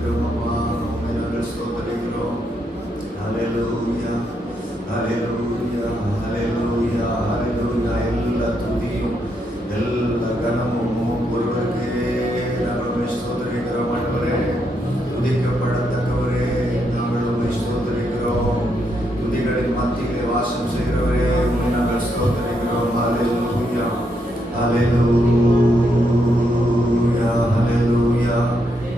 ஸ்தோத்திரிக்கிறோம் அப்பா. உம்மை நாங்கள் ஸ்தோத்திரிக்கிறோம். ஹல்லேலூயா, ஹல்லேலூயா, ஹல்லேலூயா, ஹல்லேலூயா. எல்லா துதியும் எல்லா கனமும் ஒருவருக்கே நாங்கள் உம்மை ஸ்தோத்திரிக்கிறோம் ஆண்டவரே. துதிக்கப்படத்தக்கவரே நாங்கள் உம்மை ஸ்தோத்திரிக்கிறோம். துதிகளின் மத்தியிலே வாசம் செய்கிறவரே உம்மை நாங்கள் ஸ்தோத்திரிக்கிறோம். ஹல்லேலூயா, ஹல்லேலூயா, ஹல்லேலூயா.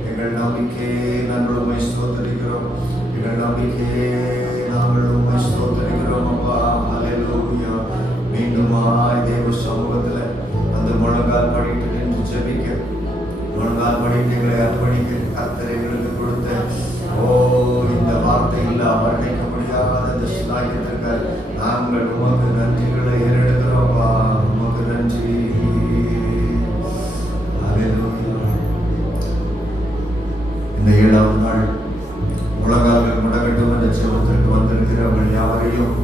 எங்கள் நம்பிக்கையே நாங்கள் உம்மை ஸ்தோத்திரிக்கிறோம். எங்கள் நம்பிக்கையே நாங்கள் உம்மை ஸ்தோத்திரிக்கிறோம் அப்பா. ஹல்லேலூயா. மீண்டுமாய் தேவ சமூகத்தில் அந்த முழங்கால் படிட்டு நின்று ஜெபிக்க, முழங்கால் படிட்டு எங்களை அர்ப்பணிக்க கர்த்தர் எங்களுக்கு கொடுத்த இந்த வார்த்தையில் வர்ணிக்க முடியாத இந்த ஸ்நாயகத்திற்கு நாங்கள் உமக்கு நன்றிகளை ஏறெடுக்கிறோம்ப்பா. உமக்கு நன்றி. ஹல்லேலூயா. இந்த 7வது நாள் முழங்கால்கள் முடங்கட்டும் என்ற ஜெபத்திற்கு வந்திருக்கிறவர்கள் யாவரையும்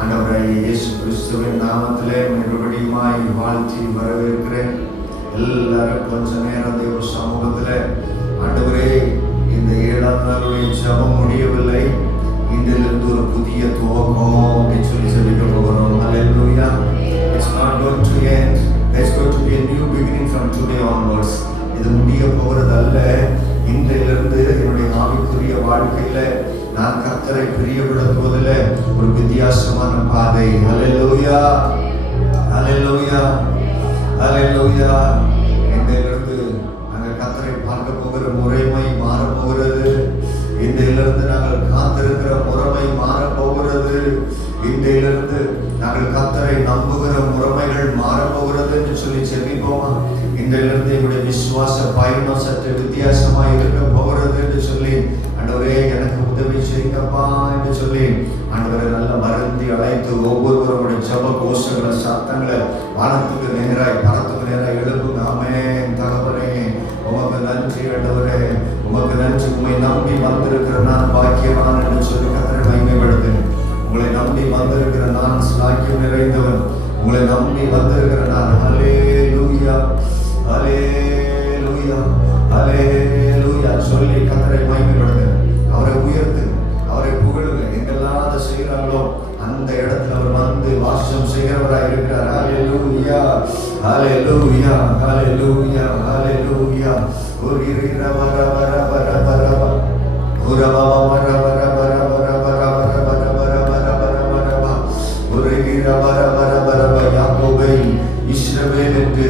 ஆண்டவராகிய இயேசு கிறிஸ்துவின் நாமத்திலே மறுபடியுமாய் வாழ்த்தி வரவேற்கிறேன். எல்லாரும் கொஞ்ச நேரம் தேவ சமூகத்தில் ஆண்டவரே இந்த 7ஆம் நாளுடைய ஜெபம் முடியவில்லை, இன்றிலிருந்து ஒரு புதிய துவக்கம் அப்படின்னு சொல்லி ஜெபிக்க போகிறோம். ஹல்லேலூயா. It's not going to end. There's going to be a new beginning from today onwards. இது முடிய போகிறதல்ல. இன்றிலிருந்து என்னுடைய ஆவிக்குரிய வாழ்க்கையில நான் கர்த்தரை பிரியப்படுத்துவதில் ஒரு வித்தியாசமான பாதை. ஹல்லேலூயா, ஹல்லேலூயா, ஹல்லேலூயா. இன்றிலிருந்து நாங்கள் கர்த்தரை பார்க்க போகிற முறைமை மாறப்போகிறது. இன்றிலிருந்து நாங்கள் காத்திருக்கிற முறைமை மாறப்போகிறது. இன்றிலிருந்து நாங்கள் கர்த்தரை நம்புகிற முறைமைகள் மாறப்போகிறது என்று சொல்லி ஜெபிப்போமா? இன்றிலிருந்து என்னுடைய விசுவாச பயணம் சற்று வித்தியாசமாக இருக்க போகிறது என்று சொல்லி ஆண்டவரே எனக்கு உதவி செய்யுங்கப்பா என்று சொல்லி ஆண்டவரை நல்ல மருந்தி அழைத்து ஒவ்வொருவருடைய ஜெப கோஷங்களை சத்தங்களை வானத்துக்கு நேராய் பரத்துக்கு நேராய் எழுப்புங்க. ஆமென். தகப்பனே உமக்கு நன்றி ஆண்டவரே, உமக்கு நன்றி. உம்மை நம்பி வந்திருக்கிற நான் பாக்கியவான் என்று சொல்லி கர்த்தரை மகிமைப்படுத்துங்க. உங்களை நம்பி வந்திருக்கிற நான் ஸ்லாக்கியம் நிறைந்தவன். உங்களை நம்பி வந்திருக்கிற நான் ஹல்லேலூயா, ஹல்லேலூயா, ஹல்லேலூயா சொல்லி கர்த்தரை மகிமைப்படுத்துங்க. அவரை உயர்த்து, அவரை புகழுங்க. எங்கெல்லாம் அதை செய்கிறாங்களோ அந்த இடத்துல அவர் வந்து வாசம் செய்கிறவராக இருக்கிறார். ஹல்லேலூயா, ஹல்லேலூயா, ஹல்லேலூயா, ஹல்லேலூயா. ஒரு இர வர வர வர வர ஒரு வர வர வர வர வர வர யாக்கோபை இஸ்ரவேல் என்று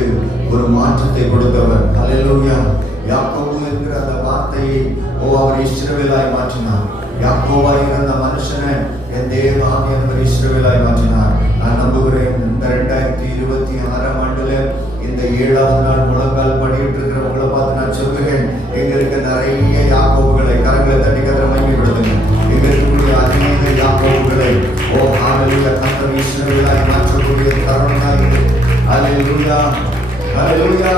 ஒரு மாற்றத்தை கொடுத்தவர். ஹல்லேலூயா. யாக்கோபு என்கிற அந்த வார்த்தையை அவர் இஸ்ரவேலாய் மாற்றினார். யாக்கோபாய் இருந்த மனுஷனை என் தேவ ஆவியானவர் இஸ்ரவேலாய் மாற்றினார். நான் நம்புகிறேன் இந்த 2026ஆம் ஆண்டுல இந்த 7வது நாள் முழங்கால் படிட்டு இருக்கிறவங்களை பார்த்து நான் சொல்லுகிறேன், எங்க இருக்க நிறைய யாக்கோபுகளை கரங்களை தட்டி கத்திர மகிமைப்படுத்துங்க. எங்க இருக்கக்கூடிய அநேக யாக்கோபுகளை ஹல்லேலூயா கர்த்தர் இஸ்ரவேலாய் மாற்றக்கூடிய தருணமாக இருக்கு. ஹல்லேலூயா, ஹல்லேலூயா.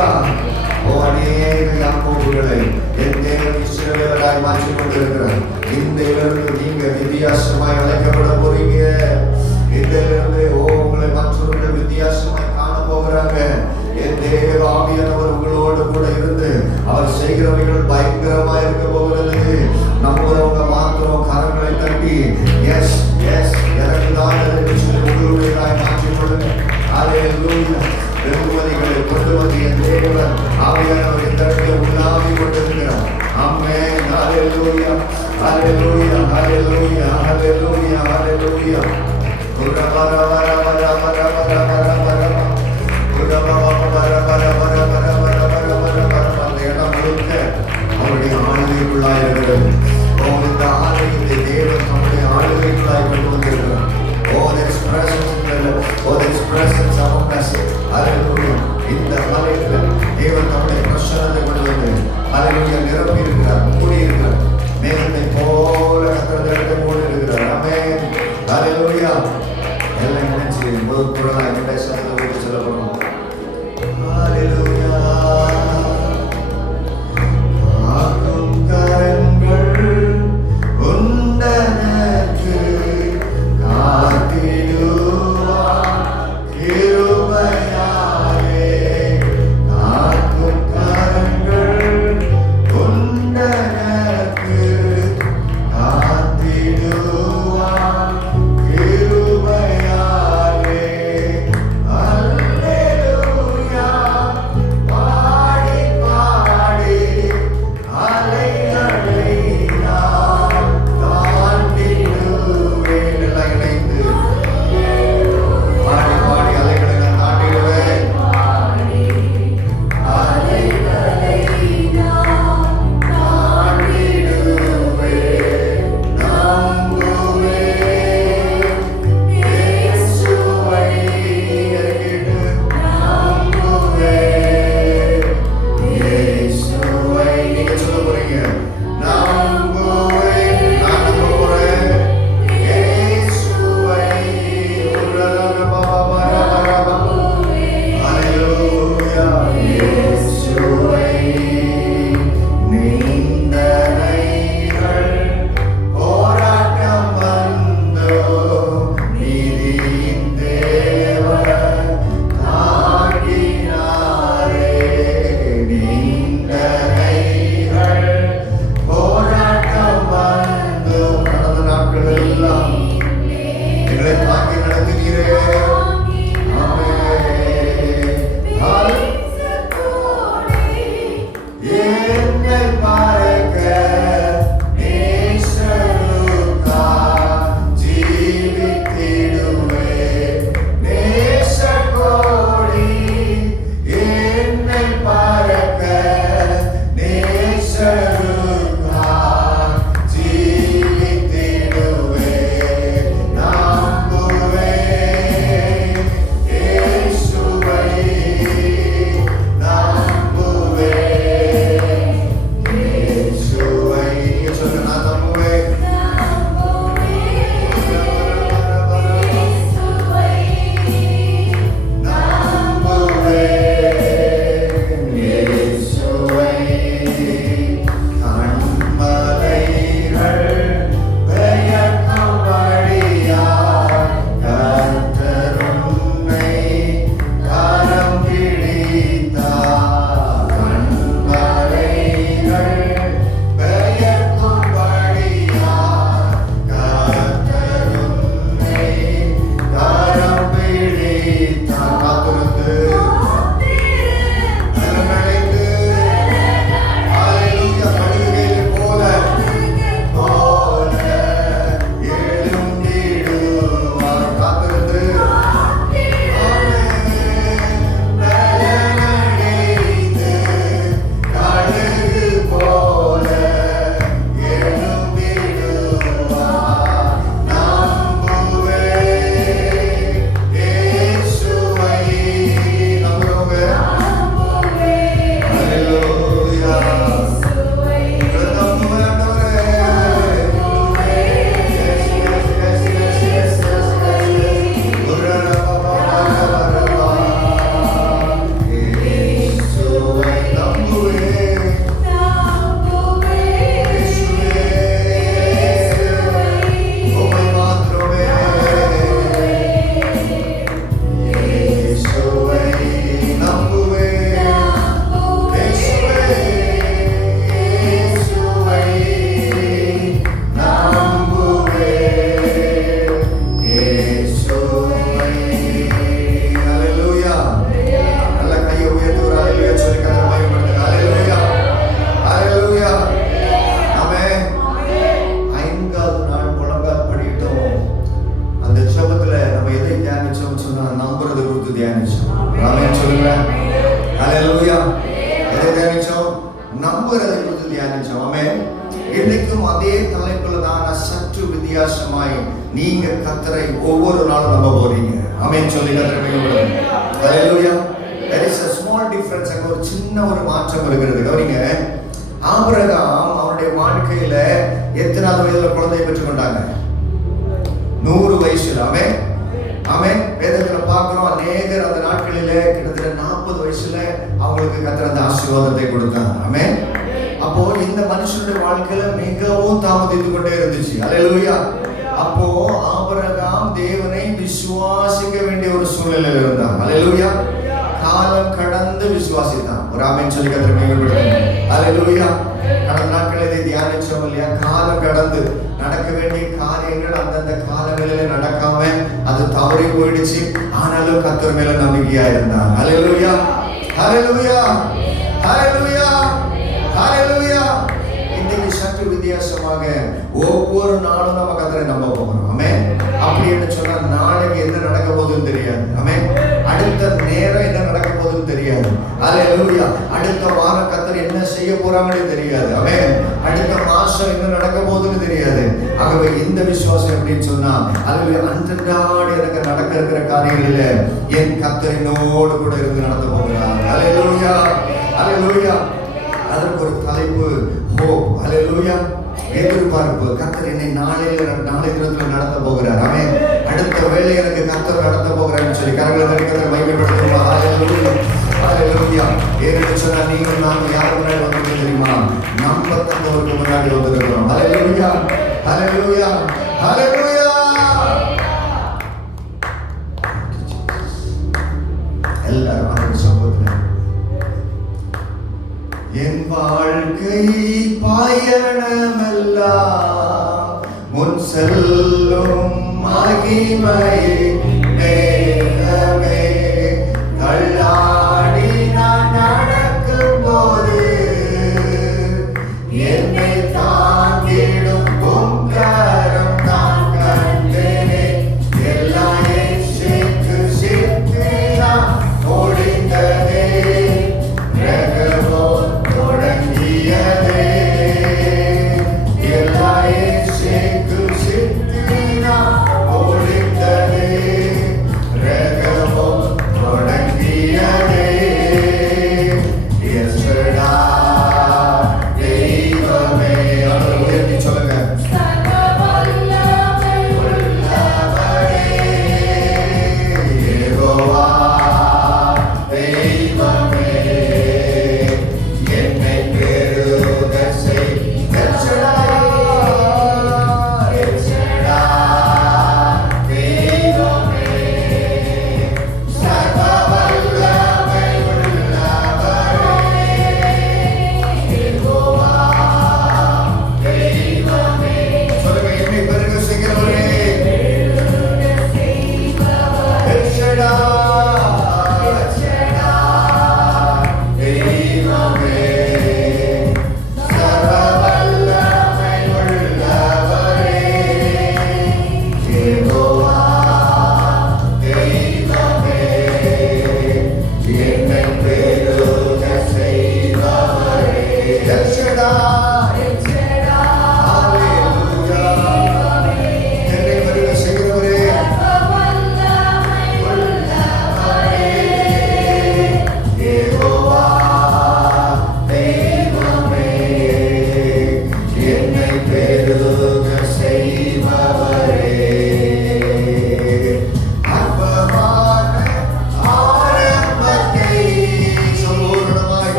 அநேக யாக்கோபுகளை என் தேவன் இஸ்ரவேலராய் மாற்றிக் கொண்டிருக்கிறார். இன்றிலிருந்து நீங்க வித்தியாசமாய் அழைக்கப்பட போறீங்க. இன்றிலிருந்து உங்களை மற்றவர்கள் வித்தியாசமாய் காண போகிறாங்க. என் தேவ ஆவியானவர் உங்களோடு கூட இருந்து அவர் செய்கிறவைகள் பயங்கரமா இருக்க போகிறது. நம்புறவங்க மாத்திரம் கரங்களை தட்டி எஸ் எஸ் எனக்கு தான் உங்களுடைய மாற்றிக் கொள்ளுங்க. ஹல்லேலூயா. வெகுமதிகளை கொண்டு வந்து என் தேவன் ஆவியானவர் இந்த இடத்துல உலாவி கொண்டிருக்கிறார். ஆமென். ஹல்லேலூயா, ஹல்லேலூயா, ஹல்லேலூயா, ஹல்லேலூயா, ஹல்லேலூயா. வர வர வர வர வர வர வர வர அந்த இடம் முழுக்க அவருடைய ஆளுகைக்குள்ளாய் இருக்கிறது. இந்த ஆலயத்தை தேவன் நம்முடைய ஆளுகைக்குள்ளாய் கொண்டு வந்திருக்கிறார். இந்த ஆலயத்தில் தேவன் நம்முடைய பிரசன்னத்தை கொண்டு வந்து ஹல்லேலூயா நிரப்பி இருக்கிறார், மூடி இருக்கிறார். மேகத்தை போல கர்த்தர் மூடி இருக்கிறார். ஆமென். ஹல்லேலூயா. எல்லாம் நினைச்சு ஒரு குரலாய் தியானிச்சோம். ஆமென். இன்னைக்கும் அதே தலைப்புல தான் சற்று வித்தியாசமாய் நீங்க கர்த்தரை ஒவ்வொரு நாளும் நம்ப போறீங்க. ஆமென் சொல்லி கர்த்தரை மகிமைப்படுத்துங்க. ஹalleluya. there is a small difference. அங்க ஒரு சின்ன ஒரு மாற்றம் இருக்கிறது. கவனிங்க, ஆபிரகாம் அவருடைய வாழ்க்கையில எத்தனாவது வயதுல குழந்தையை பெற்றுக்கொண்டாங்க? 100 வயசுல. ஆமென் ஆமென். வேதத்துல பார்க்கிறோம், அநேகர் அந்த நாட்களிலே கிட்டத்தட்ட 40 வயசுல அவங்களுக்கு கர்த்தர் அந்த ஆசீர்வாதத்தை கொடுத்தார். ஆமென். அப்போ இந்த மனுஷனுடைய வாழ்க்கையில மிகவும் தாமதித்து கொண்டே இருந்துச்சு. ஹalleluya. அப்போ ஆபிரகாம் தேவனை விசுவாசிக்க வேண்டிய ஒரு சூழ்நிலையில் இருந்தார். ஹalleluya. காலம் கடந்து விசுவாசித்தான். ஒரு ஆமென் சொல்லி கர்த்தரை மகிமைப்படுத்துங்க. ஹalleluya. கடந்த நாட்களில் இதை தியானிச்சோம் இல்லையா? காலம் கடந்து நடக்க வேண்டிய காரியங்கள் அந்தந்த காலங்களில் நடக்காம அது தவறி போயிடுச்சு. ஆனாலும் கர்த்தர் மேல நம்பிக்கையா இருந்தார். ஹalleluya. ஹalleluya. ஹalleluya. ஹalleluya. இன்னைக்கு சற்று வித்தியாசமாக ஒவ்வொரு நாளும் நம்ம கர்த்தரை நம்ப போகிறோம். ஆமென். அப்படி என்று சொன்னா நாளைக்கு என்ன நடக்க போகுதுன்னு தெரியாது. ஆமென். அடுத்த நேரம் என்ன நடக்க போகுதுன்னு தெரியாது. ஹalleluya. அடுத்த வாரம் கர்த்தர் என்ன செய்ய போறாங்கன்னு தெரியாது. ஆமென். அடுத்த மாசம் என்ன நடக்க போகுதுன்னு தெரியாது. ஆகவே இந்த விசுவாசம் எப்படின்னு சொன்னா, ஹalleluya, அன்றாட எனக்கு நடக்க இருக்கிற காரியங்களில என் கர்த்தர் என்னோடு கூட இருந்து நடத்த போகிறார். ஹalleluya. ஹalleluya. அதற்கு ஒரு தலைப்பு ஹோப். ஹalleluya. எதிர்பார்ப்பு. கர்த்தர் என்னை நாளை தினத்தில் நடத்த போகிறார். ஆமென். அடுத்த வேளை எனக்கு கர்த்தர் நடத்த போகிறார்னு சொல்லி கரங்களை தட்டி கர்த்தரை மகிமைப்படுத்துவோம். ஹalleluya. ஹalleluya. ஏன்னு சொன்னா நீங்க நாம யார் முன்னாடி வந்திருக்கோம் தெரியுமா? நம்ம தந்தவருக்கு முன்னாடி வந்திருக்கிறோம். ஹalleluya. ஹalleluya. ஹalleluya. எல்லாரும் அந்த சம்பவத்துல என் வாழ்க்கை பயணமெல்லாம் முன் செல்லும் மகிமை மேகமே, தள்ளாடி நான் நடக்கும் போது என்னை தாங்கிடும் பொங்கரம் நான் கண்டேனே. எல்லாம் சேர்த்து சேர்த்து நான் ஓடிந்ததே, தொடங்கியதே. எல்லாரும் சேர்த்து சேர்த்து நான் ஓடிந்ததே,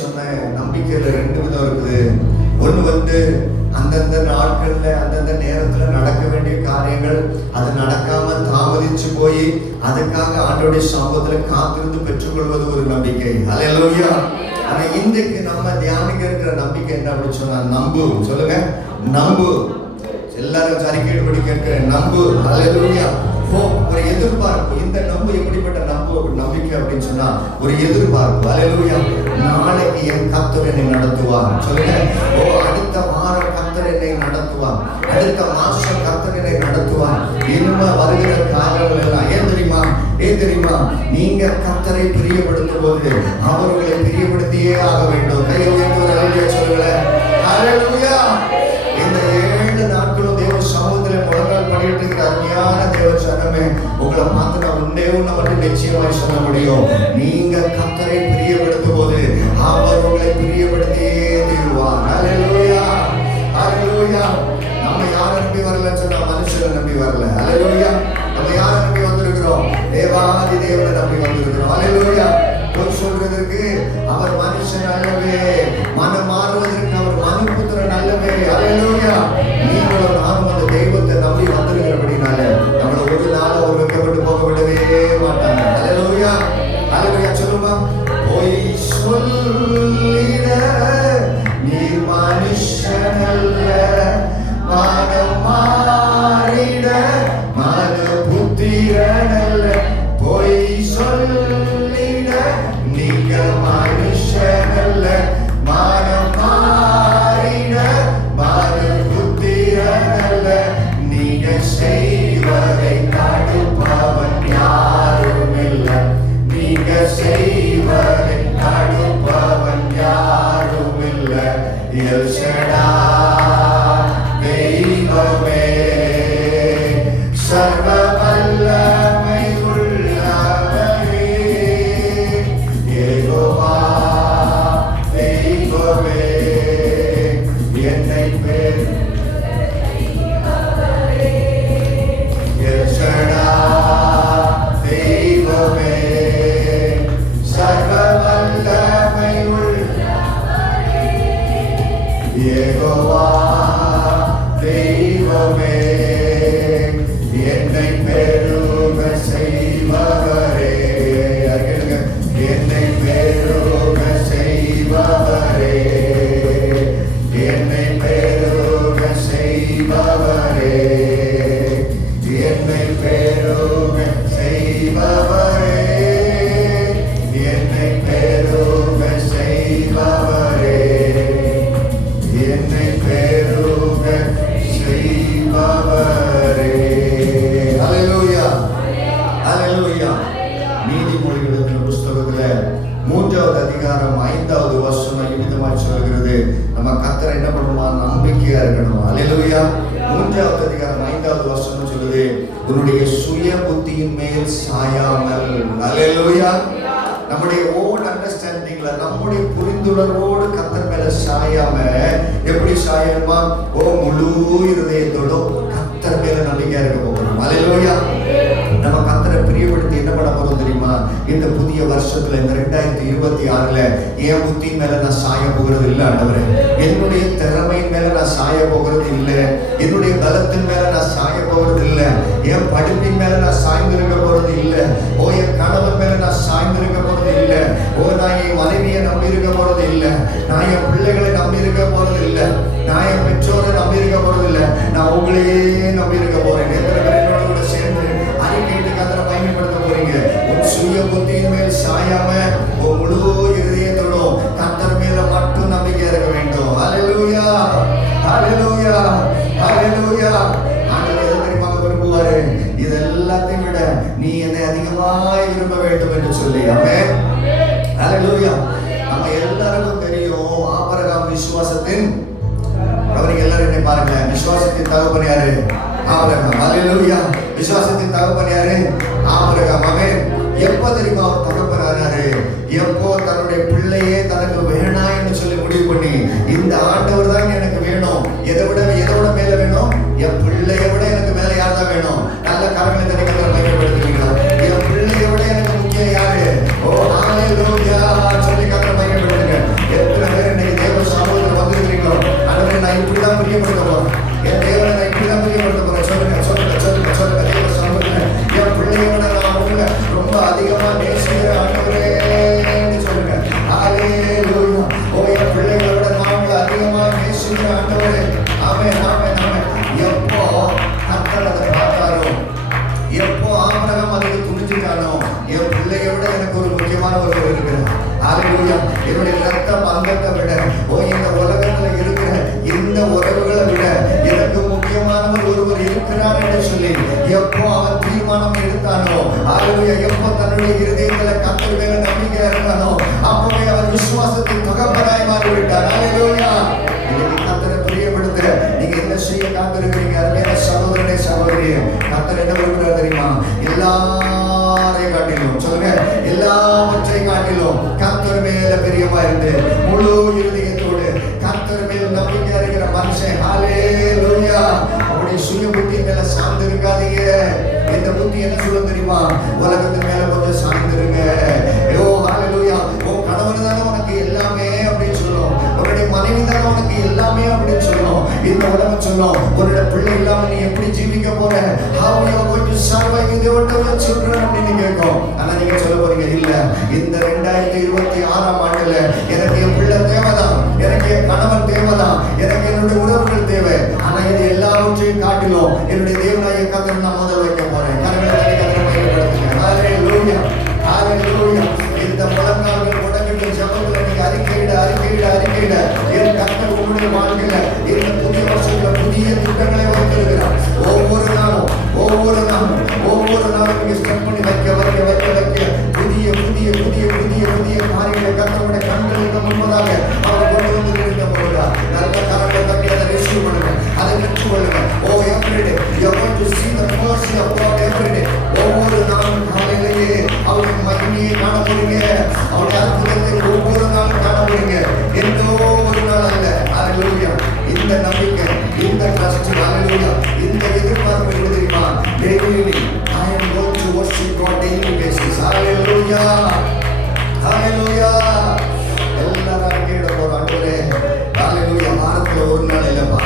சொன்னேன், நம்பிக்கையில 2 விதம் இருக்குது. ஒன்று அந்தந்த நாட்கள்ல அந்தந்த நேரத்துல நடக்க வேண்டிய காரியங்கள் அது நடக்காம தாமதிச்சு போய் அதுக்காக ஆண்டவருடைய சமூகத்துல காத்திருந்து பெற்றுக்கொள்வது ஒரு நம்பிக்கை. அல்லேலூயா. ஆனா இன்றைக்கு நம்ம தியானிக்க இருக்கிற நம்பிக்கை என்ன அப்படின்னு சொன்னா, நம்பு. சொல்லுங்க, நம்பு. எல்லாரும் அறிக்கையிடு படி கேட்கிறேன், நம்பு. அல்லேலூயா. ஒரு எதிர்பார்ப்பு. இந்த நம்பு எப்படிப்பட்ட நம்பிக்கை அப்படின்னு சொன்னா, ஒரு எதிர்பார்ப்பு. அல்லேலூயா. நாளைக்கு என் கர்த்தர் என்னை நடத்துவார். சொல்லுங்க, அடுத்த வாரம் கர்த்தர் என்னை நடத்துவார், அடுத்த மாசம் கர்த்தர் என்னை நடத்துவார். இனிமே வருகிற காலங்கள் எல்லாம் ஏன் தெரியுமா, நீங்க கர்த்தரை பிரியப்படுத்தும் போது அவர்களை பிரியப்படுத்தியே ஆக வேண்டும். கை உயர்ந்து அல்லேலூயா சொல்லுங்க. அல்லேலூயா. இந்த 7 நாட்களும் தேவ சமூகத்தில் முழங்கால் பண்ணிட்டு இருக்கிற அருமையான தேவ ஜனமே, உங்களை பார்த்து நான் ஒன்னே ஒண்ணு மட்டும் நிச்சயமாய் சொல்ல முடியும். நீங்க கர்த்தரை பிரியப்படுத்தும் போது அவர் உங்களை பிரியப்படுத்தியே தீருவார். அல்லேலூயா. அல்லேலூயா. நம்ம யாரை நம்பி வரலன்னு சொன்னா, மனுஷனை நம்பி வரல. அல்லேலூயா. நம்ம யாரை நம்பி வந்திருக்கிறோம்? தேவாதி தேவனை நம்பி வந்திருக்கிறோம். அல்லேலூயா. சொல்றதற்கு அவர் மனுஷன் அல்லவே, மனம் மாறுவதற்கு அவர் மனுபுத்திரன் அல்லவே. அல்லேலூயா. நீங்களும் நானும் அந்த தெய்வத்தை நம்பி வந்திருக்கிறபடினால நம்மளை ஒரு நாள் அவர் வெட்கப்பட்டு போக விடவே மாட்டாங்க. அல்லேலூயா. அல்லேலூயா. சொல்லுமா, பொய் சொல்லிட நீர் மனுஷன் அல்ல, மனம் மாறிட மனுபுத்திரன் அல்ல. பொய் சொல்லிட நீங்க மனுஷன் அல்ல, மனம் மாறிட மனுபுத்திரன் அல்ல. நீங்க செய்வதை தடுப்பவன் யாரும் இல்லை, நீங்க செய்வதை தடுப்பவன் யாரும் இல்லை. எல் ஷடாய் தெய்வமே, சர்வ வல்லமை உள்ளவரே, யெகோவா தெய்வமே, என்னை எல் ஷடாய் தெய்வமே, சர்வ வல்லமை உள்ளவரே, யெகோவா தெய்வமே, என்னை பெருக செய்பவரே. என்னை பெருக செய்பவரே, என்னை பெருக செய்பவரே, என்னை பெருக செய்பவரே, என்னை பெருக செய்பவரே, என்னை பெருக செய்பவரே. அல்லேலூயா. அல்லேலூயா. நீதிமொழிகள் புஸ்தகத்துல 3வது அதிகாரம் 5வது வசனம் இவ்விதமாய் சொல்கிறது, நம்ம கர்த்தரை என்ன பண்ணுமா, நம்பிக்கையா இருக்கணும். அல்லேலூயா. 3வது அதிகாரம் 5வது வசனம் சொல்லுது, உன்னுடைய சுய புத்தியின் மேல் சாயாமல். அல்லேலூயா. நம்முடைய ஓன் அண்டர்ஸ்டாண்டிங்ல, நம்முடைய புரிந்துணர்வோடு கர்த்தர் மேல சாயாம, எப்படி சாயணுமா, முழு இருதயத்தோடும் கர்த்தர் மேல நம்பிக்கையா இருக்க போகிறோம். அல்லேலூயா. நம்ம கர்த்தரை பிரியப்படுத்தி என்ன பண்ண போறோம் தெரியுமா, இந்த புதிய வருஷத்துல, இந்த 2026ல என் புத்தியின் மேல நான் சாய போகிறது இல்லை ஆண்டவரே, என்னுடைய திறமையின் மேல நான் சாய போகிறது இல்லை, என்னுடைய பலத்தின் மேல நான் சாய போகிறது இல்லை, என் படிப்பின் மேல நான் சாய்ந்திருக்க போறது இல்லை, என் கணவன் மேல நான் சாய்ந்திருக்க போறது இல்லை, நான் என் மனைவியை நம்பி இருக்க போறது இல்லை, நான் என் பிள்ளைகளை நம்பி இருக்க போறது இல்லை, நான் என் பெற்றோரை நம்பி இருக்க போறது இல்லை, நான் உங்களையே நம்பி இருக்க போறேன். எத்தனை பேர் என்னோட கூட சேர்ந்து அறிக்கையிட்டு கர்த்தரை பயன்படுத்த போறீங்க? உன் சுய புத்தியின் மேல் சாயாம உன் முழு இருதயத்தோடும் கர்த்தர் மேல மட்டும் நம்பிக்கை இருக்க வேண்டும். அல்லேலூயா. அல்லேலூயா. அல்லேலூயா. ஆண்டவர் எதை தெரியுமா விரும்புவாரு? இது எல்லாத்தையும் விட நீ என்னை அதிகமாய் விரும்ப வேண்டும் என்று சொல்லி. ஆமென். அல்லேலூயா. நம்ம எல்லாருக்கும் தெரியும், ஆபிரகாம் விசுவாசத்தின், அவருக்கு எல்லாரும் என்ன பாருங்க, விசுவாசத்தின் தகப்பன் யாரு? ஆபிரகாம். அல்லேலூயா. விசுவாசத்தின் தகப்பன் யாரு? ஆபிரகாம். ஆமென். எப்போ தெரியுமா அவர் தகப்பன் ஆனாரு? எப்போ தன்னுடைய பிள்ளையே தனக்கு வேணாம் என்று சொல்லி முடிவு பண்ணி, இந்த ஆண்டவர் தான் எனக்கு வேணும், எதோட மேல வேணும், என் பிள்ளைய விட எனக்கு மேல யார் தான் வேணும்? நல்ல கரங்களை தனிக்கிற மையப்படுத்துவீங்களா? என் பிள்ளைய விட எனக்கு முக்கியம் யாரு? அல்லேலூயா சொல்லி கரங்களை மையப்படுத்துங்க. என்னுடைய ரத்த பந்தத்தை விட இந்த உலகத்துல இருக்கிற இந்த உறவுகளை விட எனக்கு முக்கியமானவர் ஒருவர் இருக்கிறார் என்று சொல்லி எப்போ அவன் தீர்மானம் எடுத்தானோ, எப்போ தன்னுடைய இருதயத்துல கர்த்தர் மேல நம்பிக்கை இருந்தானோ, அப்பவே அவர் விசுவாசத்தின் தகப்பனாய் மாறிவிட்டார். கர்த்தரை பிரியப்படுத்த நீங்க என்ன செய்ய காத்திருக்கிறீங்க? அருமையான சகோதரனே சகோதரியே, கர்த்தர் என்ன விரும்புகிறார் தெரியுமா? எல்லாரையும் காட்டிலும் சொல்லுங்க, எல்லாவற்றை காட்டிலும் கர்த்தர் மேல பிரியமா இருந்து முழு இருதயத்தோடு கர்த்தர் மேல நம்பிக்கை இருக்கிற மனுஷன் ஹல்லேலூயா. அவருடைய சுய புத்தி மேல சார்ந்து இருக்காதீங்க. இந்த புத்தி என்ன சொல்ல தெரியுமா? உலகத்தின் மேல கொஞ்சம் சார்ந்திருங்க. ஹல்லேலூயா. உன் கணவன் தானே உனக்கு எல்லாமே அப்படின்னு சொல்லும், உன்னுடைய மனைவி தானே உனக்கு எல்லாமே அப்படின்னு சொல்லும். இந்த உலகம் சொல்லும், உன்னோட பிள்ளை இல்லாம நீ எப்படி ஜீவிக்க போற? How you are going to survive without your children அப்படின்னு கேட்கும். ஆனா நீங்க சொல்ல போறீங்க, இல்ல இந்த 2026ஆம் ஆண்டுல எனக்கு என் பிள்ளை தேவைதான், எனக்கு என் கணவன் தேவைதான், எனக்கு என்னுடைய உறவுகள் தேவை. ஆனா இது எல்லாவற்றையும் காட்டிலும் என்னுடைய தேவனாகிய கர்த்தர் நான் முதல் வைக்க போறேன். ஹல்லேலூயா, ஹல்லேலூயா. இந்த முழங்கால்கள் உடனே ஜெபத்துல நீங்க அறிக்கையிட என் கர்த்தர் உங்களுடைய வாழ்க்கையில இந்த புதிய வருஷத்துல புதிய திட்டங்களை வைத்திருக்கிறார். ஒவ்வொரு நாளும் நீங்க ஸ்டெப் பண்ணி வைக்க புதிய காரியங்களை கர்த்தருடைய கண்களுக்கு முன்பதாக அவர் கொண்டு வந்து நிறுத்த போகிறார். நல்ல கரங்களை தட்டி அதை ரிசீவ் பண்ணுங்க, அதை பெற்றுக்கொள்ளுங்க. everyday you are going to see the mercy of God everyday. ஒவ்வொரு நாளும் காலையிலேயே அவருடைய மகிமையை காண போறீங்க, அவருடைய அற்புதத்தை ஒவ்வொரு நாளும் காண போறீங்க. எந்தோ ஒரு நாள் அல்ல. ஹல்லேலூயா. இந்த நம்பிக்கை, இந்த ட்ரஸ்ட், ஹல்லேலூயா, இந்த எதிர்பார்ப்பு என்ன தெரியுமா? daily I am going to worship God daily basis. ஹல்லேலூயா, ஹல்லேலூயா. எல்லாரும் அறிக்கையிட போறோம், ஆண்டவரே ஹல்லேலூயா. வாரத்துல ஒரு நாள் இல்லப்பா,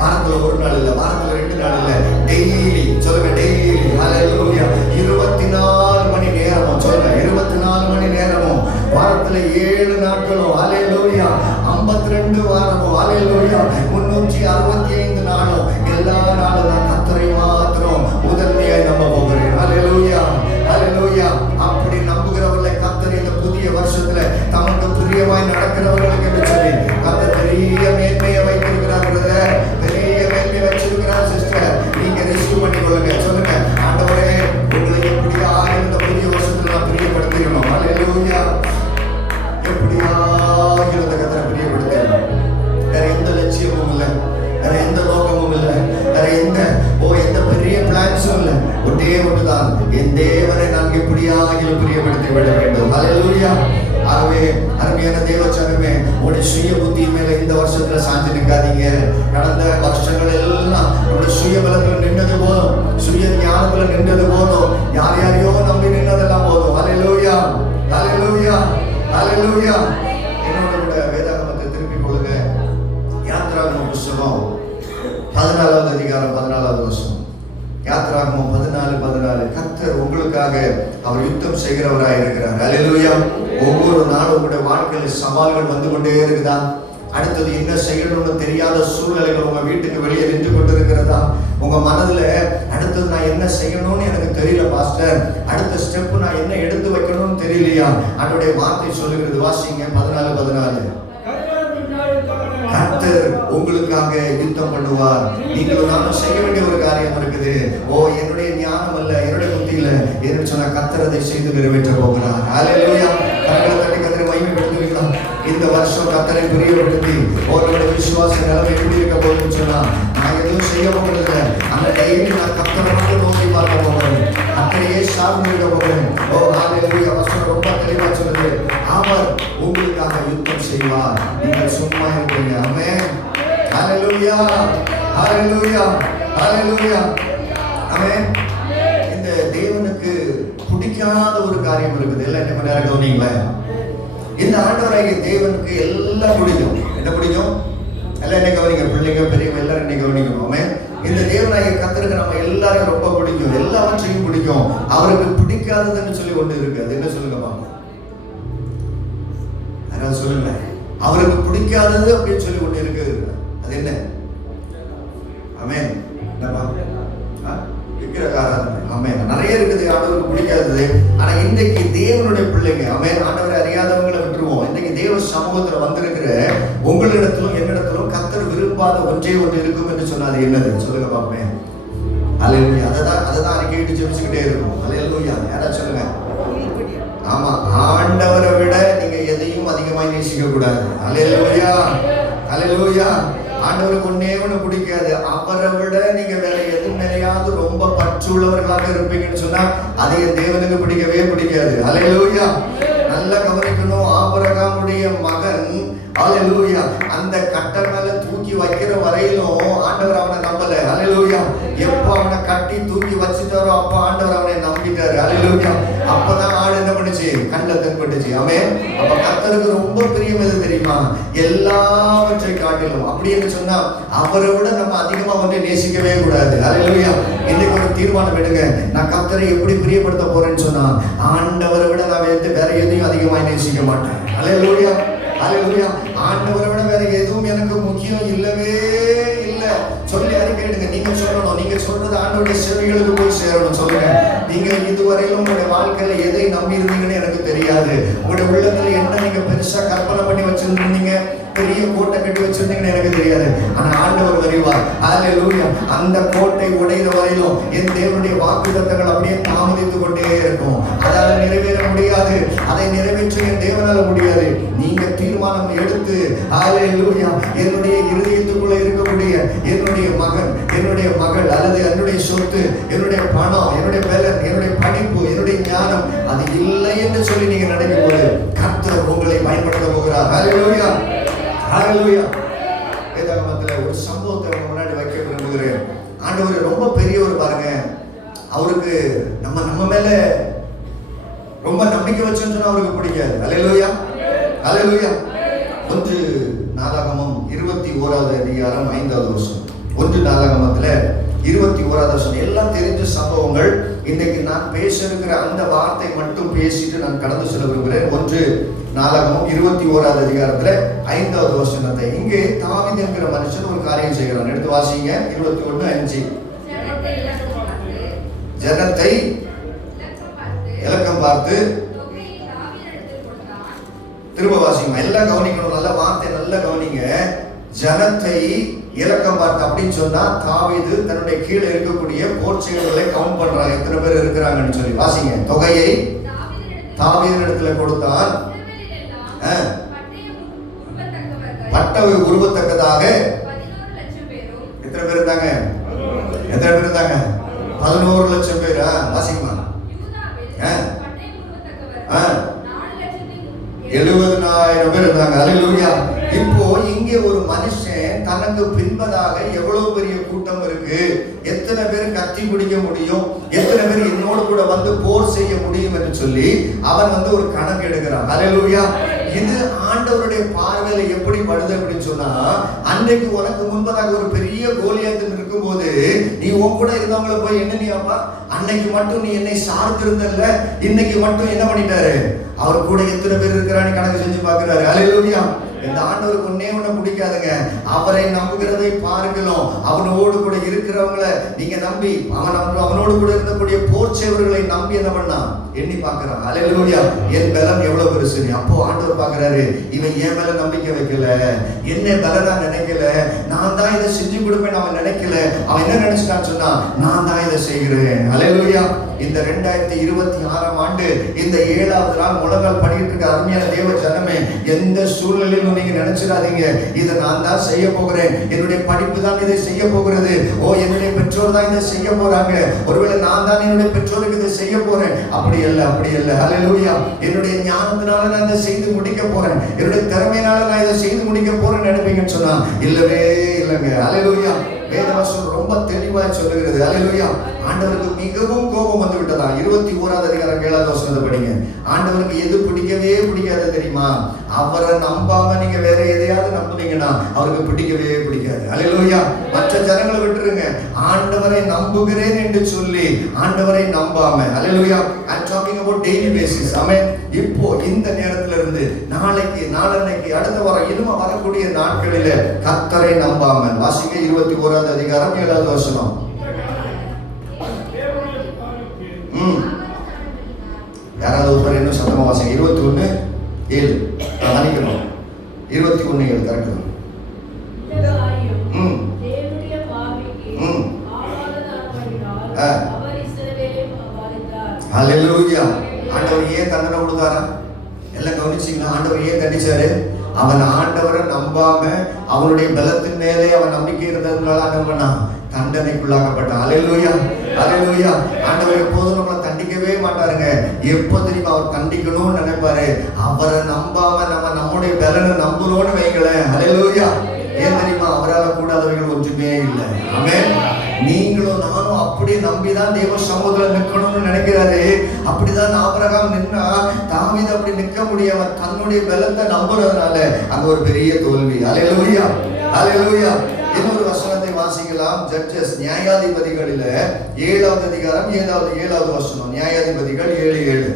வாரத்துல 2 நாள் இல்ல, டெய்லி சொல்லுங்க, டெய்லி ஹல்லேலூயா. 24 மணி நேரமும் சொல்லுங்க, 24 மணி நேரமும், வாரத்துல 7 நாட்களும் ஹல்லேலூயா, 52 வாரமும் ஹல்லேலூயா, 365 நாளும், எல்லா நாளும் நான் கர்த்தரை மாத்திரம் முதன்மையாய் நம்ப போகிறேன். ஹல்லேலூயா, ஹல்லேலூயா. அப்படி நம்புகிறவர்களை கர்த்தர் இந்த புதிய வருஷத்துல தமக்கு பிரியமாய் நடக்கிறவர்களுக்கு என்று சொல்லி கர்த்தர் பெரிய மேன்மையை வைத்திருக்கிறார். பெரிய மேன்மை வச்சிருக்கிறார். சிஸ்டர், நீங்க ரிசீவ் பண்ணிக்கொள்ளுங்க. சொல்லுங்க, ஆண்டவரே உங்களை எப்படியா இந்த புதிய வருஷத்துல நான் பிரியப்படுத்திக்கணும். ஹல்லேலூயா. எப்படியா இந்த கர்த்தரை பிரியப்படுத்தணும். வேற எந்த லட்சியமும் இல்லை, வேற எந்த நோக்கமும் இல்லை, வேற எந்த பெரிய பிளான்ஸும் இல்லை. ஒன்றே ஒன்றுதான், என் தேவனை நான் எப்படியாகிலும் பிரியப்படுத்தி விட வேண்டும். ஹல்லேலூயா. ஆகவே அருமையான தேவச்சனமே, உடைய சுய புத்தி மேல இந்த வருஷத்துல சாஞ்சு நிற்காதீங்க. கடந்த வருஷங்கள் எல்லாம் நம்முடைய சுய பலத்துல நின்றது போதும், சுய ஞானத்துல நின்றது போதும், யாரையோ நம்பி நின்னதெல்லாம் போதும். ஹல்லேலூயா, ஹல்லேலூயா, ஹல்லேலூயா. என்னோட வேதாகமத்தை திருப்பிக் கொள்ளுங்க. யாத்ராகமம் புஸ்தகம் 14வது அதிகாரம் 14வது வசனம். யாத்ராகமம் 14:14. கர்த்தர் உங்களுக்காக அவர் யுத்தம் செய்கிறவராய் இருக்கிறார். ஹல்லேலூயா. ஒவ்வொரு நாளும் உங்களுடைய வாழ்க்கையில சவால்கள் வந்து கொண்டே இருக்குதா? அடுத்தது என்ன செய்யணும்னு தெரியாத சூழ்நிலைகள் உங்க வீட்டுக்கு வெளியே நின்று கொண்டு இருக்கிறதா? உங்க மனதுல அடுத்தது நான் என்ன செய்யணும்னு எனக்கு தெரியல பாஸ்டர், அடுத்த ஸ்டெப் நான் என்ன எடுத்து வைக்கணும்னு தெரியலையா? அவருடைய வார்த்தை சொல்லுகிறது, வாசிங்க 14:14. கர்த்தர் உங்களுக்காக யுத்தம் பண்ணுவார். நீங்கள் நானும் செய்ய வேண்டிய ஒரு காரியம் இருக்குது. என்னுடைய ஞானம் அல்ல, என்னுடைய புத்தி இல்ல, என்று சொன்ன கர்த்தர் அதை செய்து நிறைவேற்ற போகிறார். ஹல்லேலூயா. கரங்களை தட்டி கர்த்தரை மகிமைப்படுத்துவீங்களா? இந்த வருஷம் கர்த்தரை பிரியப்படுத்தி உங்களுடைய விசுவாச நிலைமை எப்படி இருக்க போகுதுன்னு சொன்னா, நான் எதுவும் செய்ய போகிறதில்லை, அந்த டெய்லி நான் கர்த்தரை மட்டும் நோக்கி பார்க்க போகிறேன், கர்த்தரையே சார்ந்து இருக்க போகிறேன். ஹல்லேலூயா. வசனம் ரொம்ப தெளிவா சொல்லுது, அவர் உங்களுக்காக யுத்தம் செய்வார், நீங்கள் சும்மா இருப்பீங்க. ஆமென். ஹல்லேலூயா, ஹல்லேலூயா, ஹல்லேலூயா. ஆமென். இந்த தேவனுக்கு பிடிக்காத ஒரு காரியம் இருக்குது. எல்லாம் என்ன நேரம் கவனிங்களா? இந்த ஆண்டவராகிய தேவனுக்கு எல்லாம் பிடிக்கும். என்ன பிடிக்கும்? எல்லாம் என்ன கவனிங்க, பிள்ளைங்க பெரியவங்க எல்லாரும் என்ன கவனிக்கணும். ஆமென். இந்த தேவனாகிய கர்த்தருக்கு நம்ம எல்லாரையும் ரொம்ப பிடிக்கும், எல்லாவற்றையும் பிடிக்கும். அவருக்கு பிடிக்காததுன்னு சொல்லி ஒண்ணு இருக்கு. அது என்ன சொல்லுங்கப்பா? யாராவது சொல்லுங்க. அவருக்கு பிடிக்காதது அப்படின்னு சொல்லி ஒண்ணு இருக்கு. அது என்ன? ஆமென். ஆமென். நிறைய இருக்குது ஆண்டவருக்கு பிடிக்காதது. ஆனா இன்றைக்கு தேவனுடைய பிள்ளைங்க, ஆமென், ஆண்டவரை அறியாதவங்களை விட்டுருவோம். சமூகத்துல வந்திருக்கிற உங்களிடத்திலும் என்னிடத்திலும் கர்த்தர் விரும்பாத ஒன்றே ஒன்று இருக்கும் என்று சொன்னாது என்னது சொல்லுங்க பாப்பேன். அல்லேலூயா. அததான் அறிக்கையிட்டு ஜெபிச்சுக்கிட்டே இருக்கும். அல்லேலூயா. யாராவது சொல்லுங்க. ஆமா, ஆண்டவரை விட நீங்க எதையும் அதிகமாக நேசிக்க கூடாது. அல்லேலூயா. அல்லேலூயா. ஆண்டவருக்கு ஒன்னே ஒண்ணு பிடிக்காது. அவரை விட நீங்க வேற எது மேலேயாவது ரொம்ப பற்றுள்ளவர்களாக இருப்பீங்கன்னு சொன்னா அதை தேவனுக்கு பிடிக்கவே பிடிக்காது. அல்லேலூயா. நல்லா கவனிக்கணும். ஆபிரகாமுடைய மகன் அல்லேலூயா அந்த கட்டை மேல தூக்கி வைக்கிற வரையிலும் ஆண்டவர் அவனை நம்பல. அல்லேலூயா. எப்போ அவனை கட்டி தூக்கி வச்சுட்டாரோ அப்ப ஆண்டவர் அவனை நம்பிட்டாரு. அல்லேலூயா. அப்பதான் ஆடு என்ன பண்ணுச்சு? கண்ணில் தென்பட்டுச்சு. ஆமென். அப்ப கர்த்தருக்கு ரொம்ப பிரியம் எது தெரியுமா? எல்லாவற்றை காட்டிலும். அப்படின்னு சொன்னா அவரை விட நம்ம அதிகமா வந்து நேசிக்கவே கூடாது. அல்லேலூயா. இன்னைக்கு ஒரு தீர்மானம் எடுங்க. நான் கர்த்தரை எப்படி பிரியப்படுத்த போறேன்னு சொன்னா ஆண்டவரை விட நான் வேற எதையும் அதிகமா நேசிக்க மாட்டேன். அல்லேலூயா. அல்லேலூயா. ஆண்டவரை விட வேற எதுவும் எனக்கு முக்கியம் இல்லவே இல்லை சொல்லி அறிக்கையிடுங்க. நீங்க சொல்லணும். நீங்க சொல்றது ஆண்டவருடைய செவிகளுக்கு போய் சேரணும். சொல்லுங்க. நீங்க இதுவரையிலும் உங்களுடைய வாழ்க்கையில எதை நம்பி இருந்தீங்கன்னு எனக்கு தெரியாது. உங்களுடைய உள்ளத்துல என்ன நீங்க பெருசா கற்பனை பண்ணி வச்சிருந்தீங்க, பெரிய கோட்டை கட்டி வச்சிருந்தீங்கன்னு எனக்கு தெரியாது. ஆனா ஆண்டவர் வருவார். அல்லேலூயா. அந்த கோட்டை உடைகிற வரையிலும் என் தேவனுடைய வாக்குத்தத்தங்கள் அப்படியே தாமதித்து கொண்டே இருக்கும். அதால நிறைவேற முடியாது. அதை நிறைவேற்ற என் தேவனால முடியாது. நீங்க தீர்மானம் எடுத்து அல்லேலூயா என்னுடைய இருதயத்துக்குள்ள இருக்கக்கூடிய என்னுடைய மகன், என்னுடைய மகள் அல்லது என்னுடைய சொத்து, என்னுடைய பணம், என்னுடைய பலன், என்னுடைய படிப்பு, என்னுடைய ஞானம் அது இல்லை என்று சொல்லி நீங்க நினைக்கும் போது கர்த்தர் உங்களை பயன்படுத்த போகிறார். அல்லேலூயா. அல்லேலூயா. வேதாகமத்துல ஒரு சம்பவத்தை முன்னாடி வைக்க விரும்புகிறேன். ஆண்டவர் ரொம்ப பெரியவர் பாருங்க. அவருக்கு நம்ம மேல ரொம்ப நம்பிக்கை வச்சுன்னு சொன்னா அவருக்கு பிடிக்காது. அல்லேலூயா. அல்லேலூயா. 1 நாளாகமம் 21வது அதிகாரம் 5வது வசனம். 1 நாளாகமத்துல 21வது வசனம். எல்லாம் தெரிஞ்ச சம்பவங்கள். இன்னைக்கு நான் பேச இருக்கிற அந்த வார்த்தை மட்டும் பேசிட்டு நான் கடந்து செல்ல விரும்புகிறேன். 1 நாளாகமம் 21வது அதிகாரத்துல 5வது வசனத்தை. இங்கே தாவீது என்கிற மனுஷன் ஒரு காரியம் செய்கிறான். எடுத்து வாசிங்க. 21:5. ஜனத்தை இலக்கம் பார்த்து திரும்ப வாசிங்க. எல்லாம் கவனிக்கணும். நல்ல வார்த்தை நல்லா கவனிங்க. ஜனத்தை இலக்கம் பார்த்து அப்படின்னு சொன்னா தாவீது தன்னுடைய கீழே இருக்கக்கூடிய போர்ச்செயல்களை கவுண்ட் பண்றாங்க. எத்தனை பேர் இருக்கிறாங்கன்னு சொல்லி வாசிங்க. தொகையை தாவீது இடத்துல கொடுத்தான். பட்டை உருவத்தக்கதாக எத்தனை பேர் இருந்தாங்க? எத்தனை பேர் இருந்தாங்க? 11 லட்சம் பேர். வாசிங்கம்மா. 70,000 பேர் இருந்தாங்க. அல்லேலூயா. இப்போ இங்கே ஒரு மனுஷன் தனக்கு பின்பதாக எவ்வளவு பெரிய கூட்டம் இருக்கு, எத்தனை பேர் கத்தி பிடிக்க முடியும், எத்தனை பேர் என்னோடு கூட வந்து போர் செய்ய முடியும் என்று சொல்லி அவன் வந்து ஒரு கணக்கு எடுக்கிறான். அல்லேலூயா. இது ஆண்டவருடைய பார்வையில எப்படி படுது அப்படின்னு சொன்னா, அன்னைக்கு உனக்கு முன்பதாக ஒரு பெரிய கோலியாத் இருக்கும்போது நீ உன் கூட இருந்தவங்களை போய் என்ன நீ அப்பா அன்னைக்கு மட்டும் நீ என்னை சார்ந்திருந்தல்ல, இன்னைக்கு மட்டும் என்ன பண்ணிட்டாரு? அவர் கூட எத்தனை பேர் இருக்கிறான்னு கணக்கு செஞ்சு பார்க்கிறாரு. அல்லேலூயா. இந்த ஆண்டவருக்கு ஒன்னே ஒண்ணு பிடிக்காதுங்க. அவரை நம்புகிறதை பார்க்கலாம். அவனோடு கூட இருக்கிறவங்களை நீங்க நம்பி அவனோடு கூட இருக்கக்கூடிய போர்ச்சேவர்களை நம்பி என்ன பண்ணா எண்ணி பார்க்கிறான். அல்லேலூயா. என் பலம் எவ்வளவு பெருசு. அப்போ ஆண்டவர் பார்க்கிறாரு, இவன் என் மேல நம்பிக்கை வைக்கல, என்ன பலனா நினைக்கல, நான் தான் இதை செஞ்சு கொடுப்பேன் அவன் நினைக்கல. அவன் என்ன நினைச்சிட்டான்னு சொன்னா, நான் தான் இதை செய்கிறேன். அல்லேலூயா. இந்த 2026ஆம் ஆண்டு இந்த 7வது நாள் முழங்கால் படிக்கிட்டு இருக்க அருமையான தேவ ஜனமே, எந்த சூழ்நிலையிலும் நீங்க நினைச்சிடாதீங்க இதை நான் தான் செய்ய போகிறேன், என்னுடைய படிப்பு தான் இதை செய்ய போகிறது, என்னுடைய பெற்றோர் தான் இதை செய்ய போறாங்க, ஒருவேளை நான் தான் என்னுடைய பெற்றோருக்கு இதை செய்ய போறேன். அப்படி அல்ல, அப்படி அல்ல. அல்லேலூயா. என்னுடைய ஞானத்தினால நான் இதை செய்து முடிக்க போறேன், என்னுடைய திறமையினால நான் இதை செய்து முடிக்க போறேன்னு நினைப்பீங்கன்னு சொன்னா இல்லவே இல்லைங்க. அல்லேலூயா. வேதவசனம் ரொம்ப தெளிவாய் சொல்லுகிறது. அல்லேலூயா. ஆண்டவருக்கு மிகவும் கோபம் வந்து விட்டதா. 21வது அதிகாரம் 7வது வசனத்தை படிங்க. ஆண்டவருக்கு எது பிடிக்கவே பிடிக்காது தெரியுமா? அவரை நம்பாம நீங்க வேற எதையாவது நம்புனீங்கன்னா அவருக்கு பிடிக்கவே பிடிக்காது. அல்லேலூயா. மற்ற ஜனங்களை விட்டுருங்க, ஆண்டவரை நம்புகிறேன் என்று சொல்லி ஆண்டவரை நம்பாம. அல்லேலூயா. I'm talking about daily basis. ஆமென். இப்போ இந்த நேரத்துல இருந்து நாளைக்கு, நாளன்னைக்கு, அடுத்த வாரம், இனிமே வரக்கூடிய நாட்களில கர்த்தரை நம்பாம வாசிங்க. 21வது அதிகாரம் 7வது வசனம். யாராவது ஒருவர் இன்னும் சத்தமா வாசிங்க. 21:7. மன்னிக்கணும். 21 கரெக்ட். ஹல்லேலூயா. ஆண்டவர் ஏன் தண்டனை கொடுத்தாரா? எல்லாம் கவனிச்சீங்களா? ஆண்டவர் ஏன் தண்டிச்சாரு? அவன் ஆண்டவரை நம்பாம அவனுடைய பலத்தின் மேலே அவன் நம்பிக்கை இருந்ததுனால என்ன பண்ணான்? தண்டனைக்குள்ளாகப்பட்டான். ஹல்லேலூயா, ஹல்லேலூயா. ஆண்டவர் எப்போதும் நம்மளை தண்டிக்கவே மாட்டாருங்க. எப்போ தெரியுமா அவர் தண்டிக்கணும்னு நினைப்பாரு? அவரை நம்பாம நம்ம நம்முடைய பலனை நம்புறோம்னு வைங்களேன். ஹல்லேலூயா. ஏன் தெரியுமா? அவரால் கூடாதவைகள் ஒன்றுமே இல்லை. ஆமென். நீங்களும் நானும் அப்படியே நம்பிதான் தேவ சமூகத்துல நிற்கணும்னு நினைக்கிறாரு. அப்படிதான் ஆபிரகாம் நின்னா, தாவீது அப்படி நிற்க முடியாம தன்னுடைய பலத்தை நம்புறதுனால அங்க ஒரு பெரிய தோல்வி. ஹல்லேலூயா, ஹல்லேலூயா. இன்னொரு வசனத்தை வாசிக்கலாம். ஜட்ஜஸ், நியாயாதிபதிகளில 7வது அதிகாரம் 7வது வசனம். நியாயாதிபதிகள் 7:7.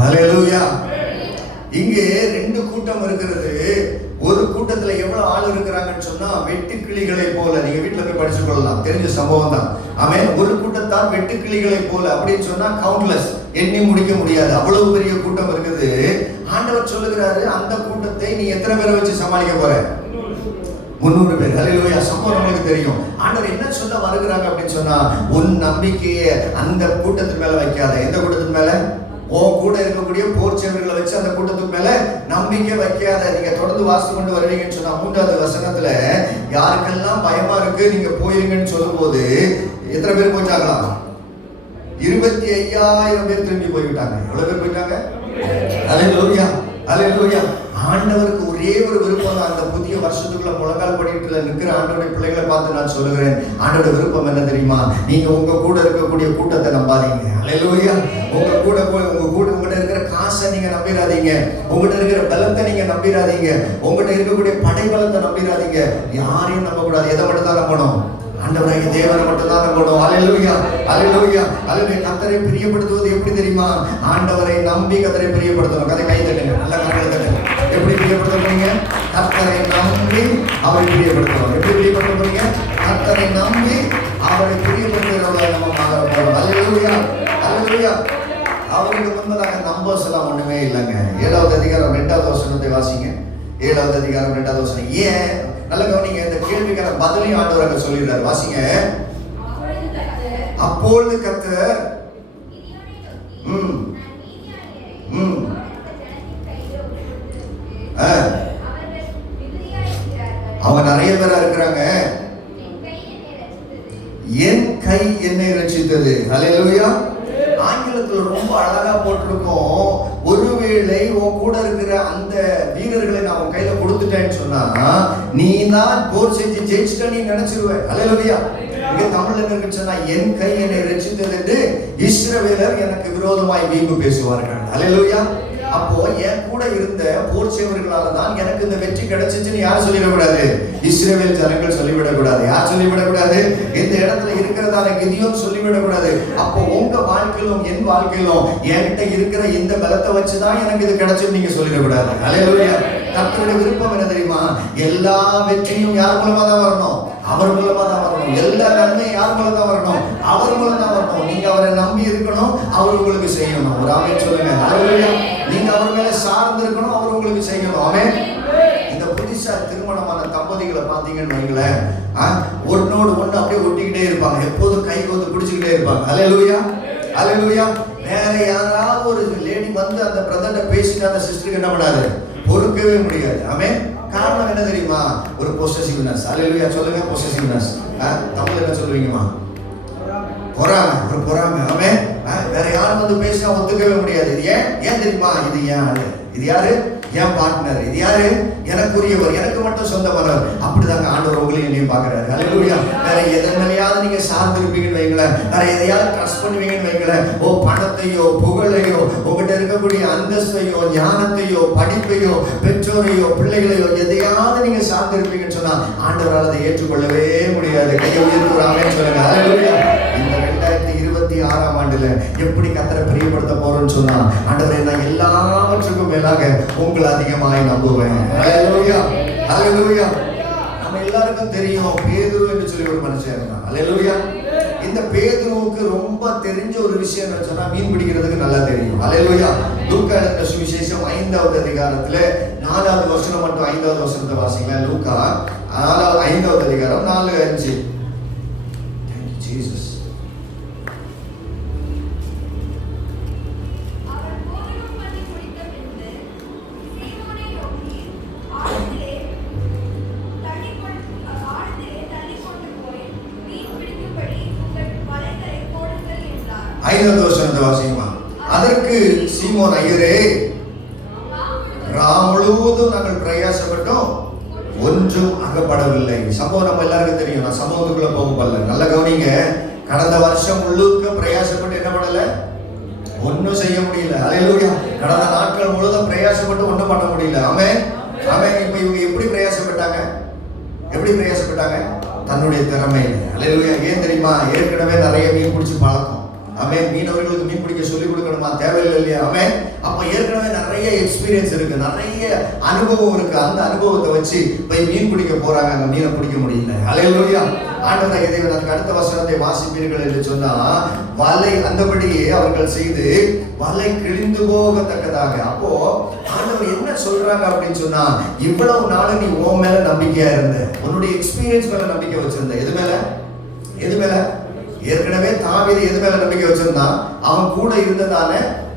ஹல்லேலூயா. இங்கே 2 கூட்டம் இருக்கிறது. ஒரு கூட்டத்துல எவ்வளவு ஆள் இருக்கிறாங்கன்னு சொன்னா வெட்டுக்கிளிகளை போல. நீங்க வீட்டுல போய் படிச்சு கொள்ளலாம், தெரிஞ்ச சம்பவம் தான். ஆமென். ஒரு கூட்டத்தார் வெட்டுக்கிளிகளை போல அப்படின்னு சொன்னா கவுண்ட்லெஸ், எண்ணி முடிக்க முடியாது, அவ்வளவு பெரிய கூட்டம் இருக்குது. ஆண்டவர் சொல்லுகிறாரு, அந்த கூட்டத்தை நீ எத்தனை பேரை வச்சு சமாளிக்க போற? 300 பேர். ஹல்லேலூயா. சம்பவம் உங்களுக்கு தெரியும். ஆண்டவர் என்ன சொல்ல வருகிறாங்க அப்படின்னு சொன்னா, உன் நம்பிக்கையை அந்த கூட்டத்தின் மேல வைக்காத. எந்த கூட்டத்தின் மேல? உன் கூட இருக்கக்கூடிய போர் சேவர்களை வச்சு அந்த கூட்டத்துக்கு மேல நம்பிக்கை வைக்காத. நீங்க தொடர்ந்து வாசித்து கொண்டு வருவீங்கன்னு சொன்னா 3வது வசனத்துல யாருக்கெல்லாம் பயமா இருக்கு நீங்க போயிருங்கன்னு சொல்லும் போது எத்தனை பேர் போயிட்டாங்களா? 25,000 பேர் திரும்பி போய்விட்டாங்க. எவ்வளவு பேர் போயிட்டாங்க? ஹல்லேலூயா, ஹல்லேலூயா. ஆண்டவருக்கு ஒரே ஒரு விருப்பம் தான். அந்த புதிய வருஷத்துக்குள்ள முழங்கால் படிக்கட்டுல நிற்கிற ஆண்டவருடைய பிள்ளைகளை பார்த்து நான் சொல்லுகிறேன், ஆண்டோட விருப்பம் என்ன தெரியுமா? நீங்க உங்க கூட இருக்கக்கூடிய கூட்டத்தை நம்பாதீங்க. ஹல்லேலூயா. உங்ககிட்ட இருக்கிற காசை நீங்க நம்பிடாதீங்க. உங்ககிட்ட இருக்கிற பலத்தை நீங்க நம்பிடாதீங்க. உங்ககிட்ட இருக்கக்கூடிய படை பலத்தை நம்பிடாதீங்க. யாரையும் நம்ப கூடாது. எதை மட்டும் தான் நம்பணும்? ஆண்டவராகிய தேவனை மட்டும் தான் நம்பணும். ஹல்லேலூயா, ஹல்லேலூயா, ஹல்லேலூயா. கர்த்தரை பிரியப்படுத்துவது எப்படி தெரியுமா? ஆண்டவரை நம்பி கர்த்தரை பிரியப்படுத்தணும். கதை கை தட்டுங்க, நல்ல கரங்களை தட்டுங்க. எப்படி பிரியப்படுத்த போறீங்க? கர்த்தரை நம்பி அவரை பிரியப்படுத்தணும். எப்படி பிரியப்படுத்த போறீங்க? கர்த்தரை நம்பி அவரை பிரியப்படுத்துகிறவர்களாக நம்ம மாற போறோம். ஹல்லேலூயா, ஹல்லேலூயா. அவருக்கு முன்பதாக நம்பர்ஸ் எல்லாம் ஒண்ணுமே இல்லைங்க. 7வது அதிகாரம் 2வது வசனத்தை வாசிங்க. 7வது அதிகாரம் 2வது வசனம். ஏன்? நல்ல கவனிங்க. இந்த கேள்விக்கான பதிலையும் ஆண்டவர் அங்க சொல்லிடுறாரு. வாசிங்க. அப்பொழுது கர்த்தர் அவங்க நிறைய பேரா இருக்கிறாங்க. என் கை என்னை ரட்சித்தது. ஹல்லேலூயா. ஆங்கிலத்துல ரொம்ப அழகா போட்டிருக்கோம். ஒருவேளை உன் கூட இருக்கிற அந்த வீரர்களை நான் உன் கையில கொடுத்துட்டேன்னு சொன்னா நீ தான் போர் செஞ்சு ஜெயிச்சுட்ட நீ நினைச்சிருவேன். ஹல்லேலூயா. இங்க தமிழ்ல என்ன சொன்னா, என் கை என்னை ரட்சித்தது என்று இஸ்ரவேலர் எனக்கு விரோதமாய் வீம்பு பேசுவார்கள். ஹல்லேலூயா. அப்போ என் கூட இருந்த போர் சேவர்களால தான் எனக்கு இந்த வெற்றி கிடைச்சிச்சுன்னு யார் சொல்லிடக்கூடாது? இஸ்ரவேல் ஜனங்கள் சொல்லிவிடக்கூடாது. யார் சொல்லிவிடக்கூடாது? இந்த இடத்துல இருக்கிறதான கிதியோன் சொல்லிவிடக்கூடாது. அப்போ உங்க வாழ்க்கையிலும் என் வாழ்க்கையிலும் என்கிட்ட இருக்கிற இந்த பலத்தை வச்சுதான் எனக்கு இது கிடைச்சுன்னு நீங்க சொல்லிடக்கூடாது. ஹல்லேலூயா. கர்த்தருடைய விருப்பம் என்ன தெரியுமா? எல்லா வெற்றியும் யார் மூலமா தான் வரணும்? அவர் மூலமா தான் வரணும். எல்லா நன்மையும் யார் மூலம் தான் வரணும்? அவர் மூலம் தான் வரணும். நீங்க அவரை நம்பி இருக்கணும், அவர் உங்களுக்கு செய்யணும். ஒரு ஆமென் சொல்லுங்க. ஹல்லேலூயா. நீங்க அவர் மேல சார்ந்து இருக்கணும், அவர் உங்களுக்கு செய்யணும். ஆமென். இந்த புதுசா திருமணமான தம்பதிகளை பார்த்தீங்கன்னு வைங்களேன், ஒன்னோடு ஒன்று அப்படியே ஒட்டிக்கிட்டே இருப்பாங்க. எப்போதும் கை கோத்து பிடிச்சுக்கிட்டே இருப்பாங்க. ஹல்லேலூயா, ஹல்லேலூயா. வேற யாராவது ஒரு லேடி வந்து அந்த பிரதர்ட்ட பேசிட்டு அந்த சிஸ்டருக்கு என்ன பண்ணாது? பொறுக்கவே முடியாது. ஆமென். காரணம் என்ன தெரியுமா? ஒரு பொசசிவ்னஸ். ஹல்லேலூயா சொல்லுங்க. பொசசிவ்னஸ். தமிழ்ல என்ன சொல்லுவீங்கம்மா? பொறாமை. ஒரு பொறாமை. ஆமென். வேற யாரும் வந்து பேசினா ஒத்துக்கவே முடியாது. இது ஏன் தெரியுமா? இது ஏன் ஆளு, இது யாரு? என் பார்ட்னர், இது யாரு? எனக்குரியவர், எனக்கு மட்டும் சொந்தமானவர். அப்படிதாங்க ஆண்டவர் உங்களையும் என்னையும் பார்க்கிறாரு. ஹல்லேலூயா. வேற எதன் மேலேயாவது நீங்க சார்ந்து இருப்பீங்கன்னு வைங்களேன், வேற எதையாவது ட்ரஸ்ட் பண்ணுவீங்கன்னு வைங்களேன், பணத்தையோ புகழையோ உங்ககிட்ட இருக்கக்கூடிய அந்தஸ்தையோ ஞானத்தையோ படிப்பையோ பெற்றோரையோ பிள்ளைகளையோ எதையாவது நீங்க சார்ந்து இருப்பீங்கன்னு சொன்னா ஆண்டவரால் அதை ஏற்றுக்கொள்ளவே முடியாது. கையை உயர்த்துறாமே சொல்லுங்க. ஹல்லேலூயா. இந்த 2026ஆம் ஆண்டுல எப்படி கர்த்தரை பிரியப்படுத்த போறோம்னு சொன்னா, ஆண்டவரே நான் எல்லாவற்றையும் எல்லாவற்றுக்கும் மேலாக உங்களை அதிகமாய் நம்புவேன். ஹல்லேலூயா, ஹல்லேலூயா. நம்ம எல்லாருக்கும் தெரியும் பேதுரு என்று சொல்லி ஒரு மனுஷன் இருந்தான். ஹல்லேலூயா. இந்த பேதுருவுக்கு ரொம்ப தெரிஞ்ச ஒரு விஷயம் என்ன சொன்னா, மீன் பிடிக்கிறதுக்கு நல்லா தெரியும். ஹல்லேலூயா. லூக்கா எழுதின சுவிசேஷம் 5வது அதிகாரத்துல 4வது வசனம் மட்டும் 5வது வசனத்தை வாசிங்க. லூக்கா 5வது அதிகாரம் 4-5. ஜீசஸ். ஐந்தாவது வசனத்தை வாசிக்குமா. அதற்கு சீமோன், ஐயரே, ராம் முழுவதும் நாங்கள் பிரயாசப்பட்டோம், ஒன்றும் அகப்படவில்லை. சம்பவம் நம்ம எல்லாருக்கும் தெரியும். நான் சம்பவத்துக்குள்ள போகப்படல, நல்ல கவனிங்க. கடந்த வருஷம் முழுக்க பிரயாசப்பட்டு என்ன பண்ணல, ஒன்னும் செய்ய முடியல. ஹல்லேலூயா. கடந்த நாட்கள் முழுவதும் பிரயாசப்பட்டு ஒன்றும் பண்ண முடியல. ஆமென், ஆமென். இப்ப இவங்க எப்படி பிரயாசப்பட்டாங்க? எப்படி பிரயாசப்பட்டாங்க? தன்னுடைய திறமையில. ஹல்லேலூயா. ஏன் தெரியுமா? ஏற்கனவே நிறைய மீன் பிடிச்சி பழக்கம். ஆமென். மீனவர்களுக்கு மீன் பிடிக்க சொல்லிக் கொடுக்கணுமா? தேவையில்லை இல்லையா? ஆமென். அப்ப ஏற்கனவே நிறைய எக்ஸ்பீரியன்ஸ் இருக்கு, நிறைய அனுபவம் இருக்கு. அந்த அனுபவத்தை வச்சு போய் மீன் பிடிக்க போறாங்க. அந்த மீனை பிடிக்க முடியல. ஹல்லேலூயா. ஆண்டவரே, இதை எனக்கு அடுத்த வசனத்தை வாசிப்பீர்கள் என்று சொன்னா, வலை அந்தபடியே அவர்கள் செய்து வலை கிழிந்து போகத்தக்கதாக. அப்போ ஆண்டவர் என்ன சொல்றாங்க அப்படின்னு சொன்னா, இவ்வளவு நாள் நீ உன் மேல நம்பிக்கையா இருந்த, உன்னுடைய எக்ஸ்பீரியன்ஸ் மேல நம்பிக்கை வச்சிருந்த. எது மேல? எது மேல? ஏற்கனவே தாவீது எது மேல நம்பிக்கை வச்சிருந்தான்? அவன் கூட இருந்ததால